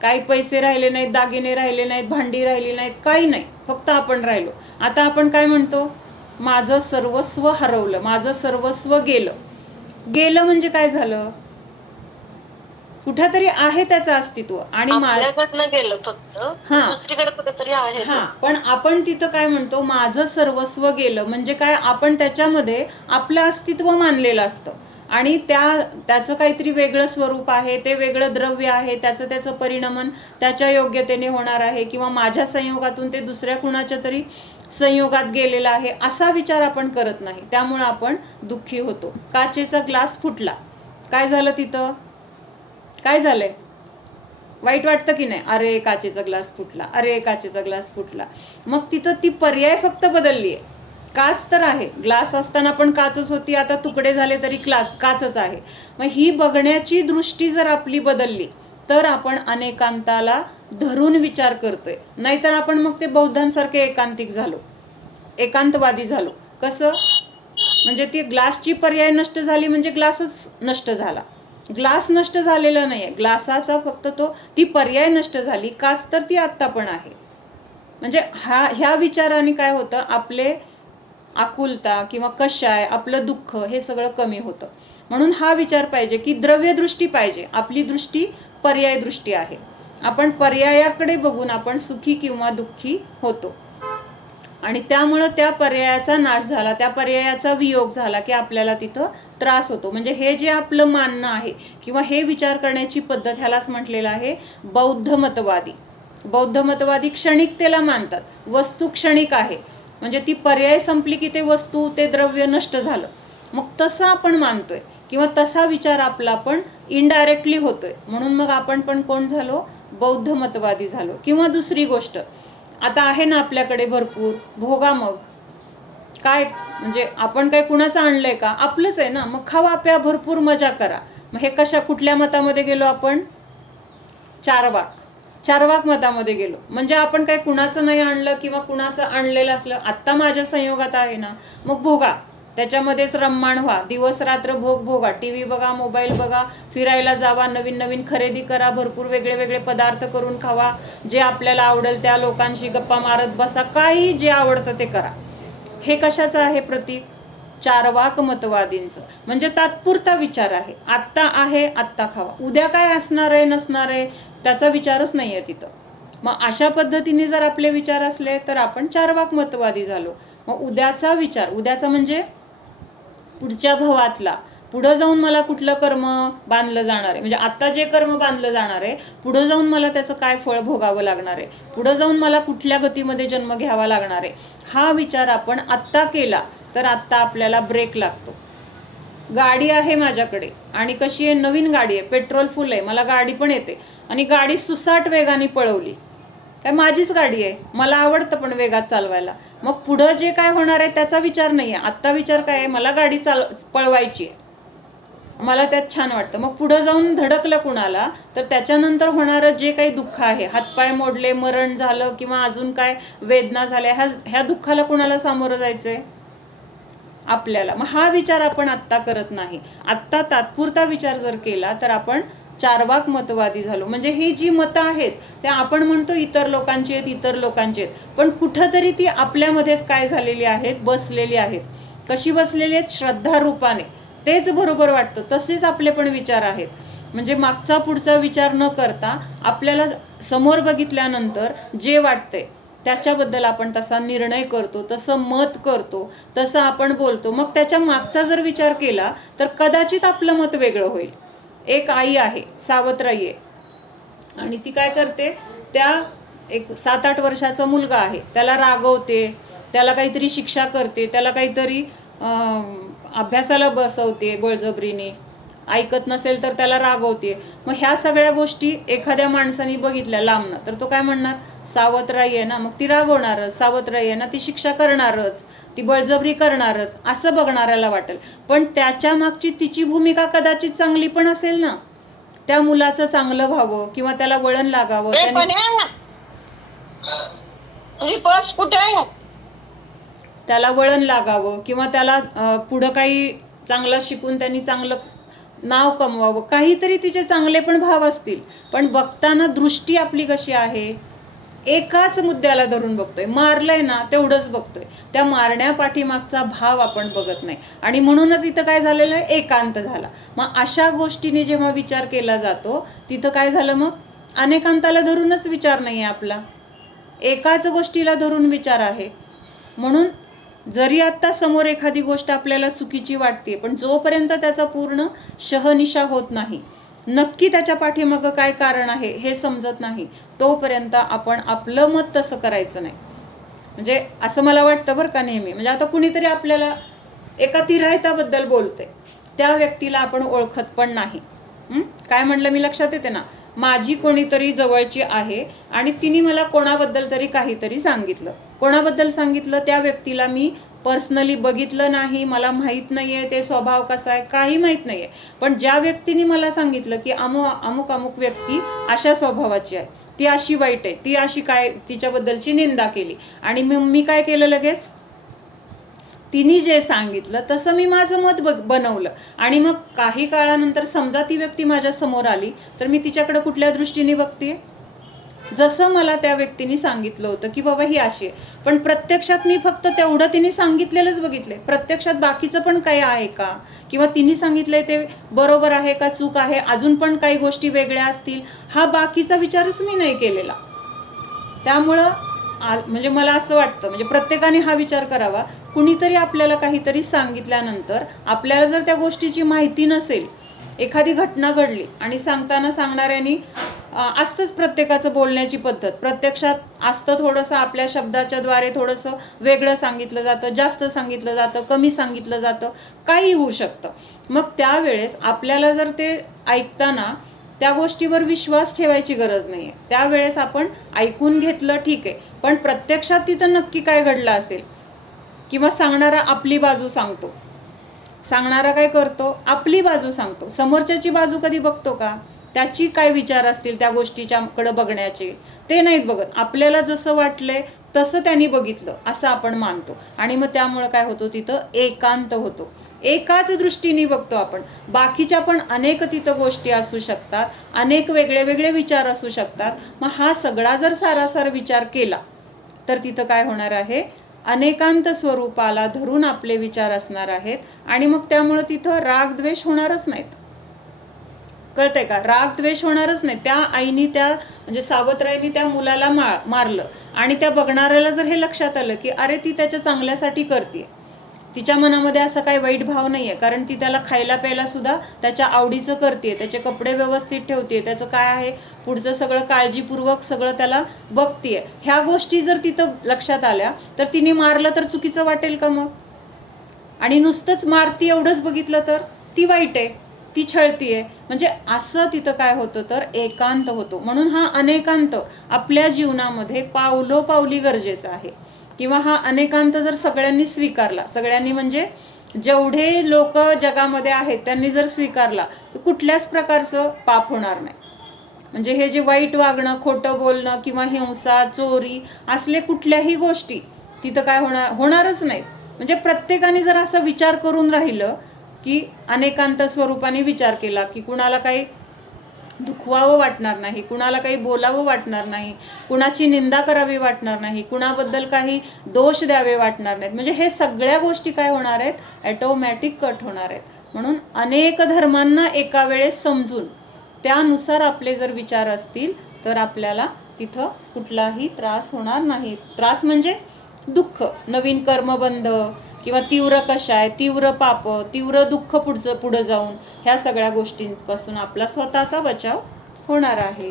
काही पैसे राहिले नाहीत, दागिने राहिले नाहीत, भांडी राहिली नाहीत, काही नाही, फक्त आपण राहिलो. आता आपण काय म्हणतो? माझं सर्वस्व हरवलं, माझं सर्वस्व गेलं म्हणजे काय झालं? कुठेतरी आहे त्याचं अस्तित्व आणि आपल्याकडनं गेलं फक्त, दुसरीकडे कुठेतरी आहे. पण आपण तिथं काय म्हणतो? माझं सर्वस्व गेलं म्हणजे काय? आपण त्याच्यामध्ये आपलं अस्तित्व मानलेलं असतं आणि त्याचं काहीतरी वेगळं स्वरूप आहे, ते वेगळं द्रव्य आहे, त्याचं परिणमन त्याच्या योग्यतेने होणार आहे किंवा माझ्या संयोगातून ते दुसऱ्या कुणाच्या तरी संयोगात गेलेला आहे, असा विचार आपण करत नाही. त्यामुळे आपण दुःखी होतो. काचेचा ग्लास फुटला, काय झालं तिथं? काय झालंय? वाईट वाटतं की नाही? अरे काचेचा ग्लास फुटला, अरे काचेचा ग्लास फुटला. मग तिथं ती पर्याय फक्त बदलली आहे. काच तर आहे, ग्लास असताना पण काचच होती, आता तुकडे झाले तरी काचच आहे. मग ही बघण्याची दृष्टी जर आपली बदलली तर आपण अनेकांताला धरून विचार करतोय. नाहीतर आपण मग ते बौद्धांसारखे एकांतिक झालो, एकांतवादी झालो. कसं? म्हणजे ती ग्लासची पर्याय नष्ट झाली म्हणजे ग्लासच नष्ट झाला. ग्लास नष्ट झालेला नाही आहे, ग्लासाचा फक्त ती पर्याय नष्ट झाली. काच तर ती आत्ता पण आहे. म्हणजे ह्या विचाराने काय होतं, आपले आकुलता किंवा कशाय, आपलं दुःख हे सगळं कमी होतं. म्हणून हा विचार पाहिजे की द्रव्यदृष्टी पाहिजे. आपली दृष्टी पर्याय दृष्टी आहे. आपण पर्यायाकडे बघून आपण सुखी किंवा दुःखी होतो. आणि त्यामुळं त्या पर्यायाचा नाश झाला, त्या पर्यायाचा वियोग झाला की आपल्याला तिथं त्रास होतो. म्हणजे हे जे आपलं मानणं आहे किंवा हे विचार करण्याची पद्धत, ह्यालाच म्हटलेलं आहे बौद्ध मतवादी. बौद्ध मतवादी क्षणिकतेला मानतात. वस्तू क्षणिक आहे, म्हणजे ती पर्याय संपली की ते वस्तू, ते द्रव्य नष्ट झालं. मग तसं आपण मानतोय किंवा तसा विचार आपला पण इनडायरेक्टली होतोय. म्हणून मग आपण पण कोण झालो, बौद्ध मतवादी झालो. किंवा दुसरी गोष्ट, आता आहे ना आपल्याकडे भरपूर, भोगा मग काय, म्हणजे आपण काय कुणाचं आणलंय का, आपलंच आहे ना, मग खावा प्या, भरपूर मजा करा. मग हे कुठल्या मतामध्ये गेलो आपण, चारवाक मतामध्ये गेलो. म्हणजे आपण काय कुणाचं नाही आणलं किंवा कुणाचं आणलेलं असलं, आत्ता माझ्या संयोगात आहे ना, मग भोगा, त्याच्यामध्येच रम्माण व्हा, दिवस रात्र भोग भोगा, टीव्ही बघा, मोबाईल बघा, फिरायला जावा, नवीन नवीन खरेदी करा, भरपूर वेगळे वेगळे पदार्थ करून खावा, जे आपल्याला आवडेल त्या लोकांशी गप्पा मारत बसा, काही जे आवडतं ते करा. हे कशाचं आहे प्रतीक, चारवाक मतवादींचं. म्हणजे तात्पुरता विचार आहे, आत्ता आहे आत्ता खावा, उद्या काय असणार आहे नसणार आहे त्याचा विचारच नाही आहे तिथं. मग अशा पद्धतीने जर आपले विचार असले तर आपण चारवाक मतवादी झालो. मग उद्याचा विचार, उद्याचा म्हणजे पुढच्या भवातला, पुढं जाऊन मला कुठलं कर्म बांधलं जाणार आहे, म्हणजे आत्ता जे कर्म बांधलं जाणार आहे, पुढं जाऊन मला त्याचं काय फळ भोगावं लागणार आहे, पुढं जाऊन मला कुठल्या गतीमध्ये जन्म घ्यावा लागणार आहे, हा विचार आपण आत्ता केला तर आत्ता आपल्याला ब्रेक लागतो. गाडी आहे माझ्याकडे आणि कशी आहे, नवीन गाडी आहे, पेट्रोल फुल आहे, मला गाडी पण येते, आणि गाडी सुसाट वेगाने पळवली, काय माझीच गाडी आहे, मला आवडतं पण वेगात चालवायला, मग पुढं जे काय होणार आहे त्याचा विचार नाही आहे. आत्ता विचार काय आहे, मला गाडी पळवायची आहे, मला त्यात छान वाटतं. मग पुढं जाऊन धडकलं कुणाला तर त्याच्यानंतर होणारं जे काही दुःख आहे, हातपाय मोडले, मरण झालं किंवा अजून काय वेदना झाल्या, ह्या दुःखाला कुणाला सामोरं जायचंय, आपल्याला. मग हा विचार आपण आत्ता करत नाही. आत्ता तात्पुरता विचार जर केला तर आपण चारवाक मतवादी झालो. म्हणजे ही जी मतं आहेत त्या आपण म्हणतो इतर लोकांची आहेत, इतर लोकांची आहेत, पण कुठंतरी ती आपल्यामध्येच काय झालेली आहेत, बसलेली आहेत. कशी बसलेली आहेत, श्रद्धा रूपाने. तेच बरोबर वाटतं तसेच आपले पण विचार आहेत. म्हणजे मागचा पुढचा विचार न करता आपल्याला समोर बघितल्यानंतर जे वाटतंय त्याच्याबद्दल आपण तसा निर्णय करतो, तसं मत करतो, तसं आपण बोलतो. मग त्याच्या मागचा जर विचार केला तर कदाचित आपलं मत वेगळं होईल. एक आई आहे, सावत्राई आहे, आणि ती काय करते, त्या एक 7-8 वर्षाचा मुलगा आहे, त्याला रागवते, त्याला काहीतरी शिक्षा करते, त्याला काहीतरी अभ्यासाला बसवते बळजबरीने, ऐकत नसेल तर त्याला रागवते. मग ह्या सगळ्या गोष्टी एखाद्या माणसाने बघितल्या लांबनं तर तो काय म्हणणार, सावत्राई आहे ना, मग ती रागवणारच, सावत्राई आहे ना, ती शिक्षा करणारच, ती बळजबरी करणारच, असं बघणाऱ्याला वाटेल. पण त्याच्या मागची तिची भूमिका कदाचित चांगली पण असेल ना, त्या मुलाचं चांगलं व्हावं किंवा त्याला वळण लागावं, त्याला वळण लागावं किंवा त्याला पुढं काही चांगलं शिकून त्यांनी चांगलं नाव कमवावं, काहीतरी तिचे चांगले पण भाव असतील. पण बघताना दृष्टी आपली कशी आहे, एकाच मुद्द्याला धरून बघतोय, मारलंय ना तेवढंच बघतोय, त्या मारण्यापाठीमागचा भाव आपण बघत नाही. आणि म्हणूनच इथं काय झालेलं आहे, एकांत झाला. मग अशा गोष्टीने जेव्हा विचार केला जातो तिथं काय झालं, मग अनेकांताला धरूनच विचार नाही आहे आपला, एकाच गोष्टीला धरून विचार आहे. म्हणून जरी आत्ता समोर एखादी गोष्ट आपल्याला चुकीची वाटते, पण जोपर्यंत त्याचा पूर्ण शहनिशा होत नाही, नक्की त्याच्या पाठीमागं काय कारण आहे हे समजत नाही, तोपर्यंत आपण आपलं मत तसं करायचं नाही. म्हणजे असं मला वाटतं बरं का नेहमी, म्हणजे आता कुणीतरी आपल्याला एका तिराहिताबद्दल बोलते, त्या व्यक्तीला आपण ओळखत पण नाही. काय म्हणलं मी, लक्षात येते ना, माझी कोणीतरी जवळची आहे आणि तिने मला कोणाबद्दल तरी काहीतरी सांगितलं. कोणाबद्दल सांगितलं, त्या व्यक्तीला मी पर्सनली बघितलं नाही, मला माहीत नाही आहे ते स्वभाव कसा आहे, काही माहीत नाही आहे. पण ज्या व्यक्तीने मला सांगितलं की अमुक अमुक व्यक्ती अशा स्वभावाची आहे, ती अशी वाईट आहे, ती अशी काय, तिच्याबद्दलची निंदा केली, आणि मी काय केलं, लगेच तिने जे सांगितलं तसं मी माझं मत बनवलं. आणि मग काही काळानंतर समजा ती व्यक्ती माझ्या समोर आली तर मी तिच्याकडे कुठल्या दृष्टीने बघते? जसं मला त्या व्यक्तीने सांगितलं होतं की बाबा ही अशी आहे. पण प्रत्यक्षात मी फक्त तेवढं तिने सांगितलेलंच बघितलंय. प्रत्यक्षात बाकीचं पण काही आहे का, किंवा तिने सांगितलंय ते बरोबर आहे का चूक आहे, अजून पण काही गोष्टी वेगळ्या असतील, हा बाकीचा विचारच मी नाही केलेला. त्यामुळं म्हणजे मला असं वाटतं, म्हणजे प्रत्येकाने हा विचार करावा, कुणीतरी आपल्याला काहीतरी सांगितल्यानंतर आपल्याला जर त्या गोष्टीची माहिती नसेल, एखादी घटना घडली आणि सांगणाऱ्यानी असतंच प्रत्येकाचं बोलण्याची पद्धत, प्रत्यक्षात असतं थोडंसं आपल्या शब्दाच्या द्वारे थोडंसं वेगळं सांगितलं जातं, जास्त सांगितलं जातं, कमी सांगितलं जातं, काही होऊ शकतं. मग त्यावेळेस आपल्याला जर ते ऐकताना त्या गोष्टीवर विश्वास ठेवायची गरज नाही आहे. त्यावेळेस आपण ऐकून घेतलं ठीक आहे, पण प्रत्यक्षात तिथं नक्की काय घडलं असेल, किंवा सांगणारा आपली बाजू सांगतो, सांगणारा काय करतो, आपली बाजू सांगतो, समोरच्याची बाजू कधी बघतो का? त्याची काय विचार असतील त्या गोष्टीच्याकडे बघण्याचे, ते नाहीत बघत. आपल्याला जसं वाटलंय तसं त्यांनी बघितलं असं आपण मानतो, आणि मग त्यामुळं काय होतो, तिथं एकांत होतो. एकाच दृष्टीने बघतो आपण. बाकीच्या पण अनेक तिथं गोष्टी असू शकतात, अनेक वेगळे वेगळे विचार असू शकतात. मग हा सगळा जर सारासार विचार केला तर तिथं काय होणार आहे, अनेकांत स्वरूपाला धरून आपले विचार असणार आहेत. आणि मग त्यामुळं तिथं राग द्वेष होणारच नाहीत. कळतंय का? राग द्वेष होणारच नाही. त्या आईनी म्हणजे सावत्राईनी त्या मुलाला मारलं आणि त्या बघणाऱ्याला जर हे लक्षात आलं की अरे ती त्याच्या चांगल्यासाठी करते, तिच्या मनामध्ये असा काही वाईट भाव नाही आहे, कारण ती त्याला खायला प्यायला सुद्धा त्याच्या आवडीचं करते, त्याचे कपडे व्यवस्थित ठेवते, त्याचं काय आहे पुढचं सगळं काळजीपूर्वक सगळं त्याला बघते, ह्या गोष्टी जर तिथं लक्षात आल्या तर तिने मारलं तर चुकीचं वाटेल का मग? आणि नुसतंच मारती एवढंच बघितलं तर ती वाईट आहे, ती छळतीये. म्हणजे असं तिथं काय होतं तर एकांत होतो. म्हणून हा अनेकांत आपल्या जीवनामध्ये पावलोपावली गरजेचा आहे. किंवा हा अनेकांत जर सगळ्यांनी स्वीकारला, सगळ्यांनी म्हणजे जेवढे लोक जगामध्ये आहेत त्यांनी जर स्वीकारला तर कुठल्याच प्रकारचं पाप होणार नाही. म्हणजे हे जे वाईट वागणं, खोटं बोलणं किंवा हिंसा, चोरी असले कुठल्याही गोष्टी तिथं काय होणारच नाहीत. म्हणजे प्रत्येकाने जर असा विचार करून राहिलं की अनेकांत स्वरूपाने विचार केला की कुणाला काही दुखवावं वाटणार नाही, कुणाला काही बोलावं वाटणार नाही, कुणाची निंदा करावी वाटणार नाही, कुणाबद्दल काही दोष द्यावे वाटणार नाहीत, म्हणजे हे सगळ्या गोष्टी काय होणार आहेत, ॲटोमॅटिक कट होणार आहेत. म्हणून अनेक धर्मांना एका वेळेस समजून त्यानुसार आपले जर विचार असतील तर आपल्याला तिथं कुठलाही त्रास होणार नाही. त्रास म्हणजे दुःख, नवीन कर्मबंध किंवा तीव्र कषाय, तीव्र पाप, तीव्र दुःख पुढं जाऊन ह्या सगळ्या गोष्टींपासून आपला स्वतःचा बचाव होणार आहे.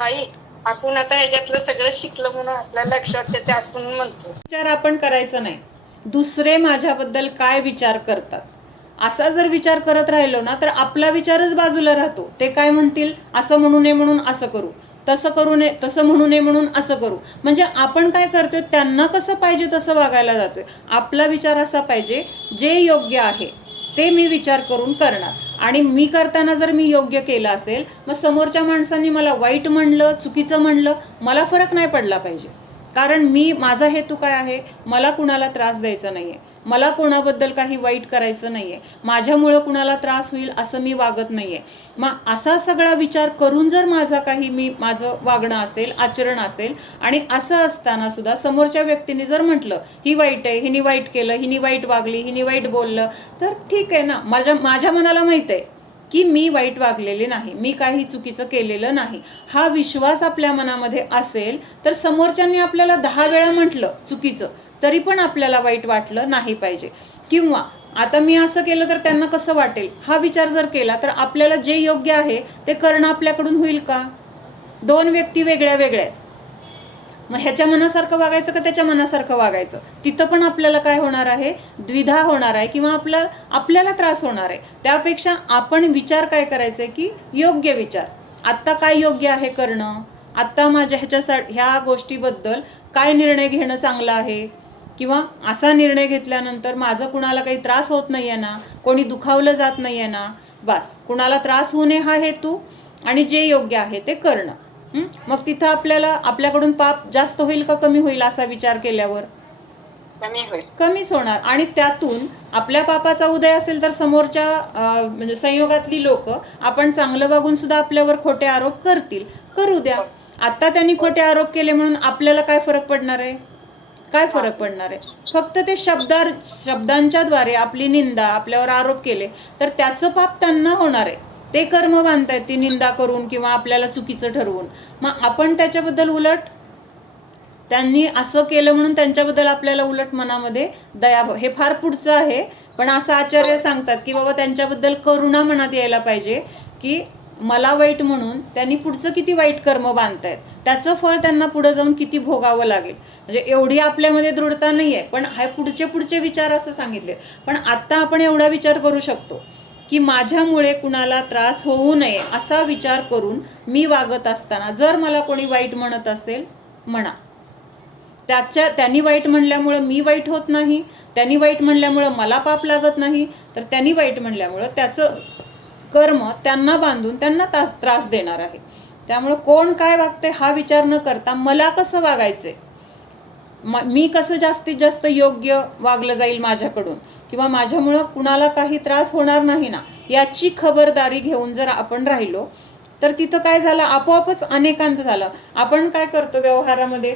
आई, आपण आता ह्याच्यातलं सगळं शिकलं म्हणून आपल्याला लक्षात येते, आपण म्हणतो विचार आपण करायचा नाही, दुसरे माझ्याबद्दल काय विचार करतात असा जर विचार करत राहिलो ना तर आपला विचारच बाजूला राहतो. ते काय म्हणतील, असं म्हणू नये म्हणून असं करू, तसं करू नये, तसं म्हणू नये म्हणून असं करू. म्हणजे आपण काय करतोय, त्यांना कसं पाहिजे तसं वागायला जातोय. आपला विचार असा पाहिजे, जे योग्य आहे ते मी विचार करून करणार, आणि मी करताना जर मी योग्य केलं असेल, मग समोरच्या माणसांनी मला वाईट म्हणलं, चुकीचं म्हणलं, मला फरक नाही पडला पाहिजे. कारण माझा हेतू काय आहे, मला कुणाला त्रास द्यायचा नाही आहे, मला कोणाबद्दल काही वाईट करायचं नाही आहे, माझ्यामुळं कुणाला त्रास होईल असं मी वागत नाही आहे. मग असा सगळा विचार करून जर माझं वागणं असेल, आचरण असेल, आणि असं असताना सुद्धा समोरच्या व्यक्तीने जर म्हटलं ही वाईट आहे, हिने वाईट केलं, हिने वाईट वागली, हिने वाईट बोललं, तर ठीक आहे ना, माझ्या मनाला माहीत आहे की मी वाईट वागलेले नाही, मी काही चुकीचं केलेलं नाही, हा विश्वास आपल्या मनामध्ये असेल तर समोरच्यांनी आपल्याला 10 वेळा म्हटलं चुकीचं तरी पण आपल्याला वाईट वाटलं नाही पाहिजे. किंवा आता मी असं केलं तर त्यांना कसं वाटेल, हा विचार जर केला तर आपल्याला जे योग्य आहे ते करणं आपल्याकडून होईल का? 2 व्यक्ती वेगळ्या वेगळ्या आहेत, मग ह्याच्या मनासारखं वागायचं का त्याच्या मनासारखं वागायचं, तिथं पण आपल्याला काय होणार आहे, द्विधा होणार आहे, किंवा आपल्याला त्रास होणार आहे. त्यापेक्षा आपण विचार काय करायचे की योग्य विचार, आत्ता काय योग्य आहे करणं, आत्ता माझ्या ह्या गोष्टीबद्दल काय निर्णय घेणं चांगलं आहे, किंवा असा निर्णय घेतल्यानंतर माझं कुणाला काही त्रास होत नाही आहे ना, कोणी दुखावलं जात नाही आहे ना, बस कुणाला त्रास होऊ नये हा हेतू, आणि जे योग्य आहे ते करणं. मग तिथं आपल्याकडून पाप जास्त होईल का कमी होईल असा विचार केल्यावर कमीच होणार. आणि त्यातून आपल्या पापाचा उदय असेल तर समोरच्या म्हणजे संयोगातली लोक आपण चांगलं वागून सुद्धा आपल्यावर खोटे आरोप करतील, करू द्या. आता त्यांनी खोटे आरोप केले म्हणून आपल्याला काय फरक पडणार आहे? काय फरक पडणार आहे? फक्त ते शब्दांच्या द्वारे आपली निंदा, आपल्यावर आरोप केले तर त्याचं पाप त्यांना होणार आहे. ते कर्म बांधतायत ती निंदा करून किंवा आपल्याला चुकीचं ठरवून. मग आपण त्याच्याबद्दल उलट, त्यांनी असं केलं म्हणून त्यांच्याबद्दल आपल्याला उलट मनामध्ये दयाभाव, हे फार पुढचं आहे. पण असं आचार्य सांगतात की बाबा त्यांच्याबद्दल करुणा मनात यायला पाहिजे की मला वाईट म्हणून त्यांनी पुढचं किती वाईट कर्म बांधतायत, त्याचं फळ त्यांना पुढे जाऊन किती भोगावं लागेल. म्हणजे एवढी आपल्यामध्ये दृढता नाही आहे, पण हे पुढचे विचार असं सांगितले. पण आता आपण एवढा विचार करू शकतो की माझ्यामुळे कुणाला त्रास होऊ नये असा विचार करून मी वागत असताना जर मला कोणी वाईट म्हणत असेल, म्हणा. त्यांनी वाईट म्हणल्यामुळं मी वाईट होत नाही, त्यांनी वाईट म्हणल्यामुळं मला पाप लागत नाही, तर त्यांनी वाईट म्हणल्यामुळं त्याचं कर्म त्यांना बांधून त्यांना त्रास देणार आहे. त्यामुळं कोण काय वागते हा विचार न करता मला कसं वागायचंय, मी कसं जास्तीत जास्त योग्य वागलं जाईल माझ्याकडून, किंवा माझ्यामुळं कुणाला काही त्रास होणार नाही ना, याची खबरदारी घेऊन जर आपण राहिलो तर तिथं काय झालं, आपोआपच अनेकांत झालं. आपण काय करतो व्यवहारामध्ये,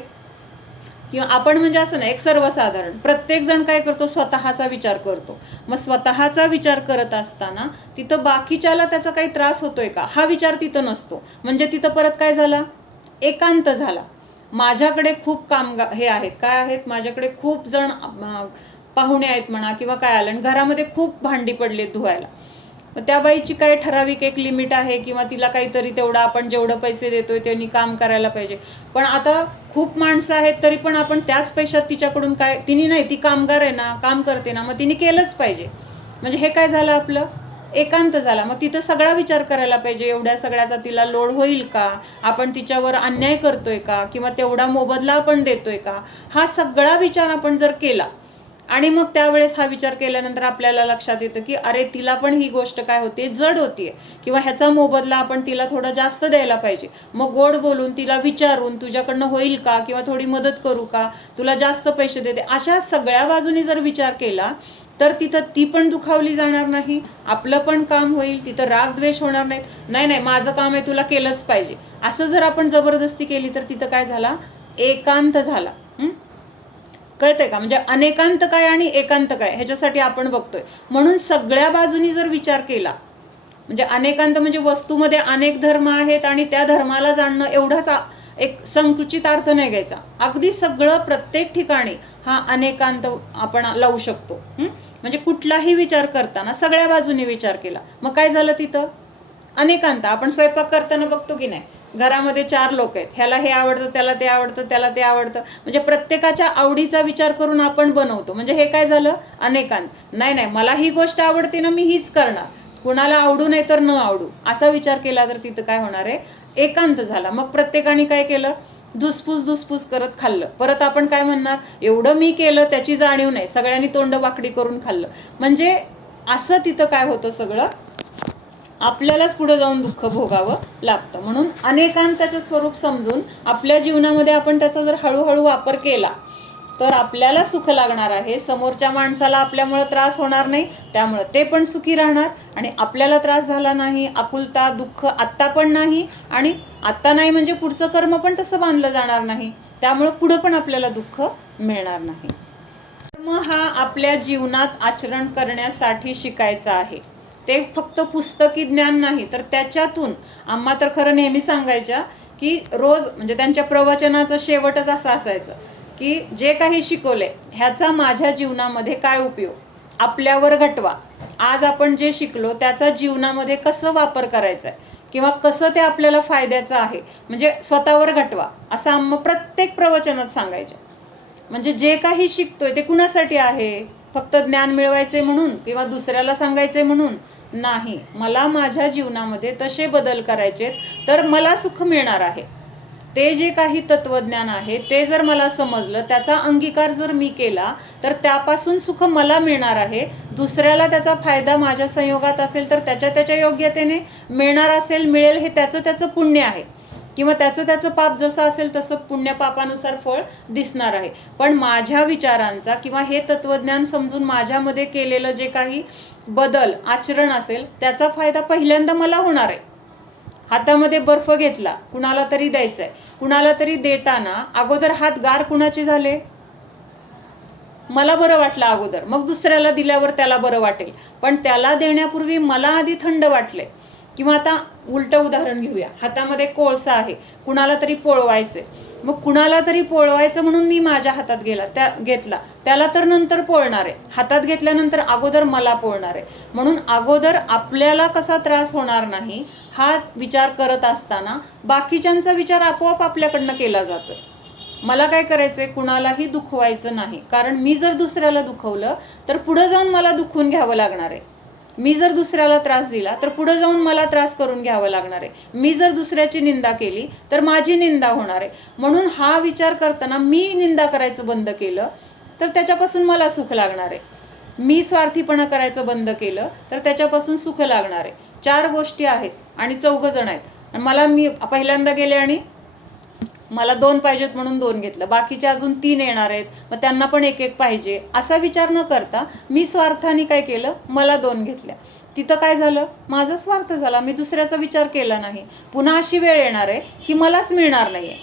किंवा आपण म्हणजे असं नाही, एक सर्वसाधारण प्रत्येक जण काय करतो, स्वतःचा विचार करतो. मग स्वतःचा विचार करत असताना तिथं बाकीच्याला त्याचा काही त्रास होतोय का हा विचार तिथं नसतो. म्हणजे तिथं परत काय झाला, एकांत झाला. माझ्याकडे खूप कामगार हे आहेत, काय आहेत, माझ्याकडे खूप जण पाहुणे आहेत म्हणा किंवा काय आलं, आणि घरामध्ये खूप भांडी पडलेत धुवायला. मग त्या बाईची काय ठराविक एक लिमिट आहे, किंवा तिला काहीतरी तेवढं आपण जेवढं पैसे देतोय त्यांनी काम करायला पाहिजे. पण आता खूप माणसं आहेत तरी पण आपण त्याच पैशात तिच्याकडून काय, तिने नाही, ती कामगार आहे ना, काम करते ना, मग तिने केलंच पाहिजे. म्हणजे हे काय झालं, आपलं एकांत झाला. मग तिथं सगळा विचार करायला पाहिजे, एवढ्या सगळ्याचा तिला लोड होईल का, आपण तिच्यावर अन्याय करतोय का, किंवा तेवढा मोबदला आपण देतोय का, हा सगळा विचार आपण जर केला. आणि मग त्यावेळेस हा विचार केल्यानंतर आपल्याला लक्षात येतं की अरे तिला पण ही गोष्ट काय होते, जड होतीये, किंवा ह्याचा मोबदला आपण तिला थोडं जास्त द्यायला पाहिजे. मग गोड बोलून तिला विचारून तुझ्याकडनं होईल का, किंवा थोडी मदत करू का, तुला जास्त पैसे देते, अशा सगळ्या बाजूनी जर विचार केला तर तिथं ती पण दुखावली जाणार नाही, आपलं पण काम होईल, तिथं राग द्वेष होणार नाहीत. नाही माझं काम आहे, तुला केलंच पाहिजे, असं जर आपण जबरदस्ती केली तर तिथं काय झाला, एकांत झाला. कळतंय का? म्हणजे अनेकांत काय आणि एकांत काय ह्याच्यासाठी आपण बघतोय. म्हणून सगळ्या बाजूनी जर विचार केला, म्हणजे अनेकांत म्हणजे वस्तूमध्ये अनेक धर्म आहेत आणि त्या धर्माला जाणणं एवढाच एक संकुचित अर्थ नाही घ्यायचा. अगदी सगळं प्रत्येक ठिकाणी हा अनेकांत आपण लावू शकतो. म्हणजे कुठलाही विचार करताना सगळ्या बाजूनी विचार केला, मग काय झालं, तिथं अनेकांत. आपण स्वयंपाक करताना बघतो की नाही, घरामध्ये 4 लोक आहेत, ह्याला हे आवडतं, त्याला ते आवडतं, त्याला ते आवडतं, म्हणजे प्रत्येकाच्या आवडीचा विचार करून आपण बनवतो. म्हणजे हे काय झालं, अनेकांत. नाही मला ही गोष्ट आवडते ना, मी हीच करणार, कुणाला आवडू नाही तर न आवडू, असा विचार केला तर तिथं काय होणार आहे, एकांत झाला. मग प्रत्येकाने काय केलं, धुसफूस करत खाल्लं. परत आपण काय म्हणणार, एवढं मी केलं त्याची जाणीव नाही, सगळ्यांनी तोंड वाकडी करून खाल्लं. म्हणजे असं तिथं काय होतं, सगळं आपल्यालाच पुढे जाऊन दुःख भोगावं लागतं. म्हणून अनेकांताचं स्वरूप समजून आपल्या जीवनामध्ये आपण त्याचा जर हळूहळू वापर केला तर आपल्याला सुख लागणार आहे, समोरच्या माणसाला आपल्यामुळे त्रास होणार नाही, त्यामुळे ते पण सुखी राहणार, आणि आपल्याला त्रास झाला नाही, आकुलता दुःख आत्ता पण नाही, आणि आत्ता नाही म्हणजे पुढचं कर्म पण तसं बांधलं जाणार नाही, त्यामुळे पुढं पण आपल्याला दुःख मिळणार नाही. कर्म हा आपल्या जीवनात आचरण करण्यासाठी शिकायचा आहे. ते फक्त पुस्तकी ज्ञान नाही, तर त्याच्यातून आम्हा तर खरं नेहमी सांगायच्या की रोज, म्हणजे त्यांच्या प्रवचनाचं शेवटच असं असायचं की जे काही शिकवले ह्याचा माझ्या जीवनामध्ये काय उपयोग, आपल्यावर घटवा. आज आपण जे शिकलो त्याचा जीवनामध्ये कसं वापर करायचा आहे, किंवा कसं ते आपल्याला फायद्याचं आहे, म्हणजे स्वतःवर घटवा, असं आम्हा प्रत्येक प्रवचनात सांगायच्या. म्हणजे जे काही शिकतोय ते कुणासाठी आहे, फक्त ज्ञान मिळवायचे म्हणून किंवा दुसऱ्याला सांगायचे म्हणून नाही, मला माझ्या जीवनामध्ये तसे बदल करायचे तर मला सुख मिळणार आहे. ते जे काही तत्वज्ञान आहे ते जर मला समजलं, त्याचा अंगीकार जर मी केला तर त्यापासून सुख मला मिळणार आहे. दुसऱ्याला त्याचा फायदा माझ्या संयोगात असेल तर त्याच्या योग्यतेने मिळणार असेल, मिळेल, हे त्याचं पुण्य आहे. किंवा त्याचं त्याचं पाप जसं असेल तसं पुण्यपापानुसार फळ दिसणार आहे. पण माझ्या विचारांचा किंवा हे तत्वज्ञान समजून माझ्यामध्ये केलेलं जे काही बदल आचरण असेल त्याचा फायदा पहिल्यांदा मला होणार आहे. हातामध्ये बर्फ घेतला, कुणाला तरी द्यायचा आहे, कुणाला तरी देताना अगोदर हात गार कुणाचे झाले? मला बरं वाटलं अगोदर, मग दुसऱ्याला दिल्यावर त्याला बरं वाटेल, पण त्याला देण्यापूर्वी मला आधी थंड वाटले. किंवा आता उलटं उदाहरण घेऊया, हातामध्ये कोळसा आहे, कुणाला तरी पोळवायचे, मग कुणाला तरी पोळवायचं म्हणून मी माझ्या हातात घेतला, त्याला तर नंतर पोळणार आहे, हातात घेतल्यानंतर अगोदर मला पोळणार आहे. म्हणून अगोदर आपल्याला कसा त्रास होणार नाही हा विचार करत असताना बाकीच्यांचा विचार आपोआप आपल्याकडनं केला जातोय. मला काय करायचंय, कुणालाही दुखवायचं नाही, कारण मी जर दुसऱ्याला दुखवलं तर पुढे जाऊन मला दुखवून घ्यावं लागणार आहे. मी जर दुसऱ्याला त्रास दिला तर पुढे जाऊन मला त्रास करून घ्यावं लागणार आहे. मी जर दुसऱ्याची निंदा केली तर माझी निंदा होणार आहे. म्हणून हा विचार करताना मी निंदा करायचं बंद केलं तर त्याच्यापासून मला सुख लागणार आहे. मी स्वार्थीपणा करायचं बंद केलं तर त्याच्यापासून सुख लागणार आहे. 4 गोष्टी आहेत आणि 4 जण आहेत, आणि मी पहिल्यांदा गेले आणि मला 2 पाहिजेत म्हणून 2 घेतलं, बाकीचे अजून 3 येणार आहेत, मग त्यांना पण 1-1 पाहिजे असा विचार न करता मी स्वार्थाने काय केलं, मला 2 घेतल्या. तिथं काय झालं, माझा स्वार्थ झाला, मी दुसऱ्याचा विचार केला नाही. पुन्हा अशी वेळ येणार आहे की मलाच मिळणार नाही आहे,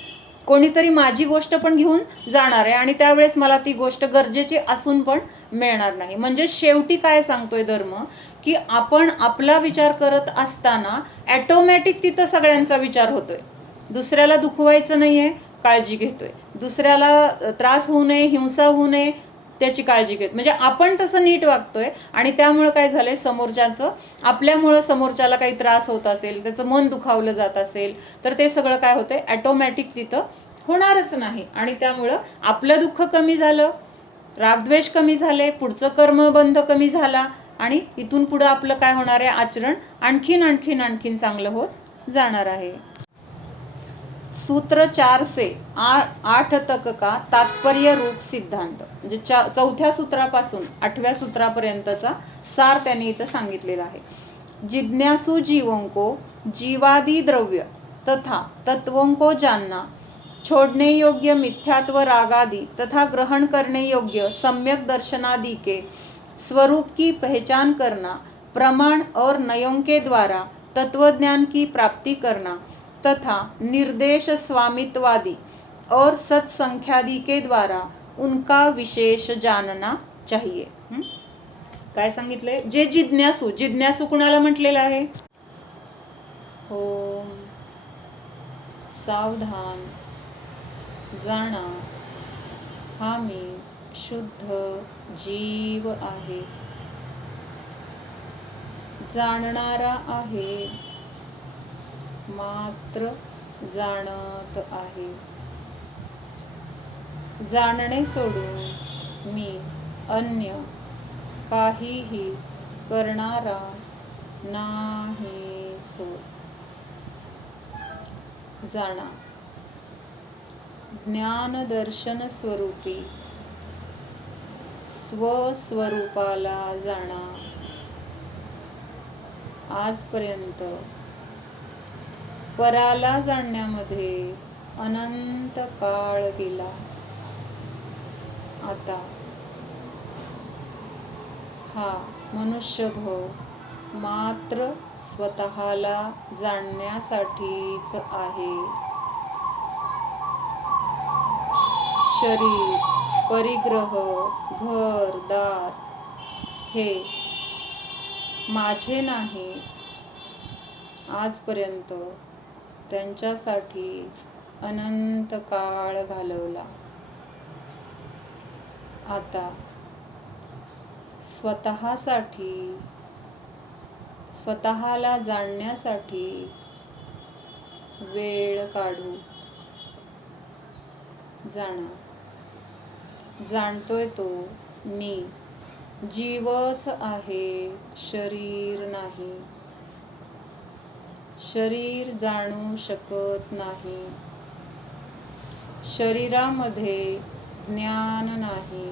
कोणीतरी माझी गोष्ट पण घेऊन जाणार आहे आणि त्यावेळेस मला ती गोष्ट गरजेची असून पण मिळणार नाही. म्हणजे शेवटी काय सांगतोय धर्म, की आपण आपला विचार करत असताना ॲटोमॅटिक तिथं सगळ्यांचा विचार होतोय. दुसऱ्याला दुखवायचं नाही आहे, काळजी घेतोय. दुसऱ्याला त्रास होऊ नये, हिंसा होऊ नये त्याची काळजी घेत, म्हणजे आपण तसं नीट वागतोय. आणि त्यामुळं काय झालंय, समोरच्याचं आपल्यामुळं समोरच्याला काही त्रास होत असेल, त्याचं मन दुखावलं जात असेल तर ते सगळं काय होतंय, ॲटोमॅटिक तिथं होणारच नाही. आणि त्यामुळं आपलं दुःख कमी झालं, रागद्वेष कमी झाले, पुढचं कर्मबंध कमी झाला आणि इथून पुढं आपलं काय होणार आहे, आचरण आणखीन आणखीन आणखीन चांगलं होत जाणार आहे. सूत्र 4 से 8 तक का तात्पर्य रूप सिद्धांत, म्हणजे 4थ्या सूत्रापासून 8व्या सूत्रापर्यंतचा सार त्यांनी इथं सांगितलेला आहे. जिज्ञासु जीवों को जीवादि द्रव्य तथा तत्वों को जानना, छोड़ने योग्य मिथ्यात्व रागादि तथा ग्रहण करने योग्य सम्यक दर्शनादि के स्वरूप की पहचान करना, प्रमाण और नयों के द्वारा तत्वज्ञान की प्राप्ति करना तथा निर्देश स्वामित्वादि और सत्संख्यादि के द्वारा उनका विशेष जानना चाहिए. काय सांगितलंय, जे जिज्ञासू, जिज्ञासू कुणाला म्हटलेलं आहे, ओम सावधान जाणा, हा मी शुद्ध जीव आहे, जाणणारा आहे, मात्र जाणत आहे. जाणणे सोडून मी अन्य काहीही करणारा नाहीच. जाणा, ज्ञानदर्शन स्वरूपी स्वस्वरूपाला जाणा. आजपर्यंत पराला जाणण्यामध्ये अनंत काळ गेला, आता हा मनुष्यभव मात्र स्वतःला जाणण्यासाठीच आहे. शरीर, परिग्रह, घर दार हे माझे नाही. आजपर्यंत त्यांच्यासाठीच अनंत काळ घालवला, आता स्वतःसाठी, स्वतःला जाणण्यासाठी वेळ काढू. जाणा, जाणतोय तो मी जीवच आहे, शरीर नाही. शरीर जाणू शकत नाही, शरीरामध्ये ज्ञान नाही,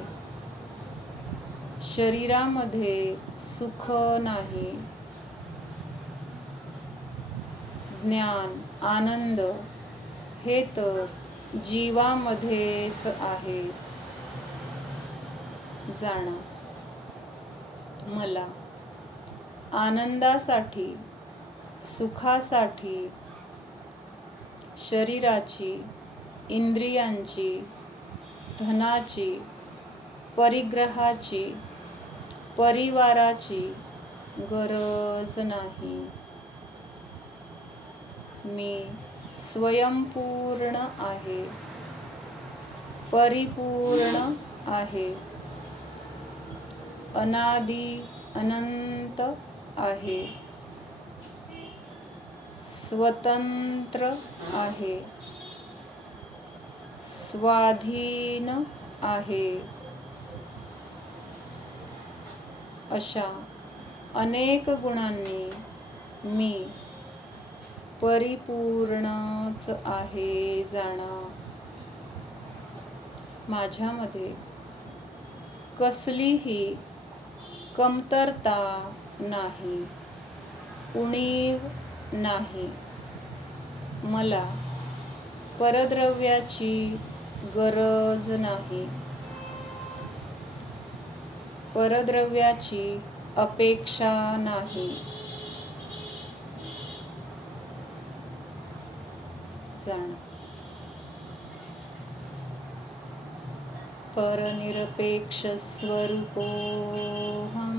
शरीरामध्ये सुख नाही. ज्ञान, आनंद हे तर जीवामध्येच आहे. जाणा. मला आनंदासाठी, सुखासाठी शरीराची, इंद्रियांची, धनाची, परिग्रहाची, परिवाराची गरज नाही. मी स्वयंपूर्ण आहे, परिपूर्ण आहे, अनादि अनंत आहे, स्वतंत्र आहे, स्वाधीन आहे. अशा अनेक गुणांनी मी परिपूर्णच आहे. जाणा. माझ्यामध्ये कसलीही कमतरता नाही, उणीव नाही. मला परद्रव्याची गरज नाही, परद्रव्याची अपेक्षा नाही. जाण. परनिरपेक्ष स्वरूपोऽहम्.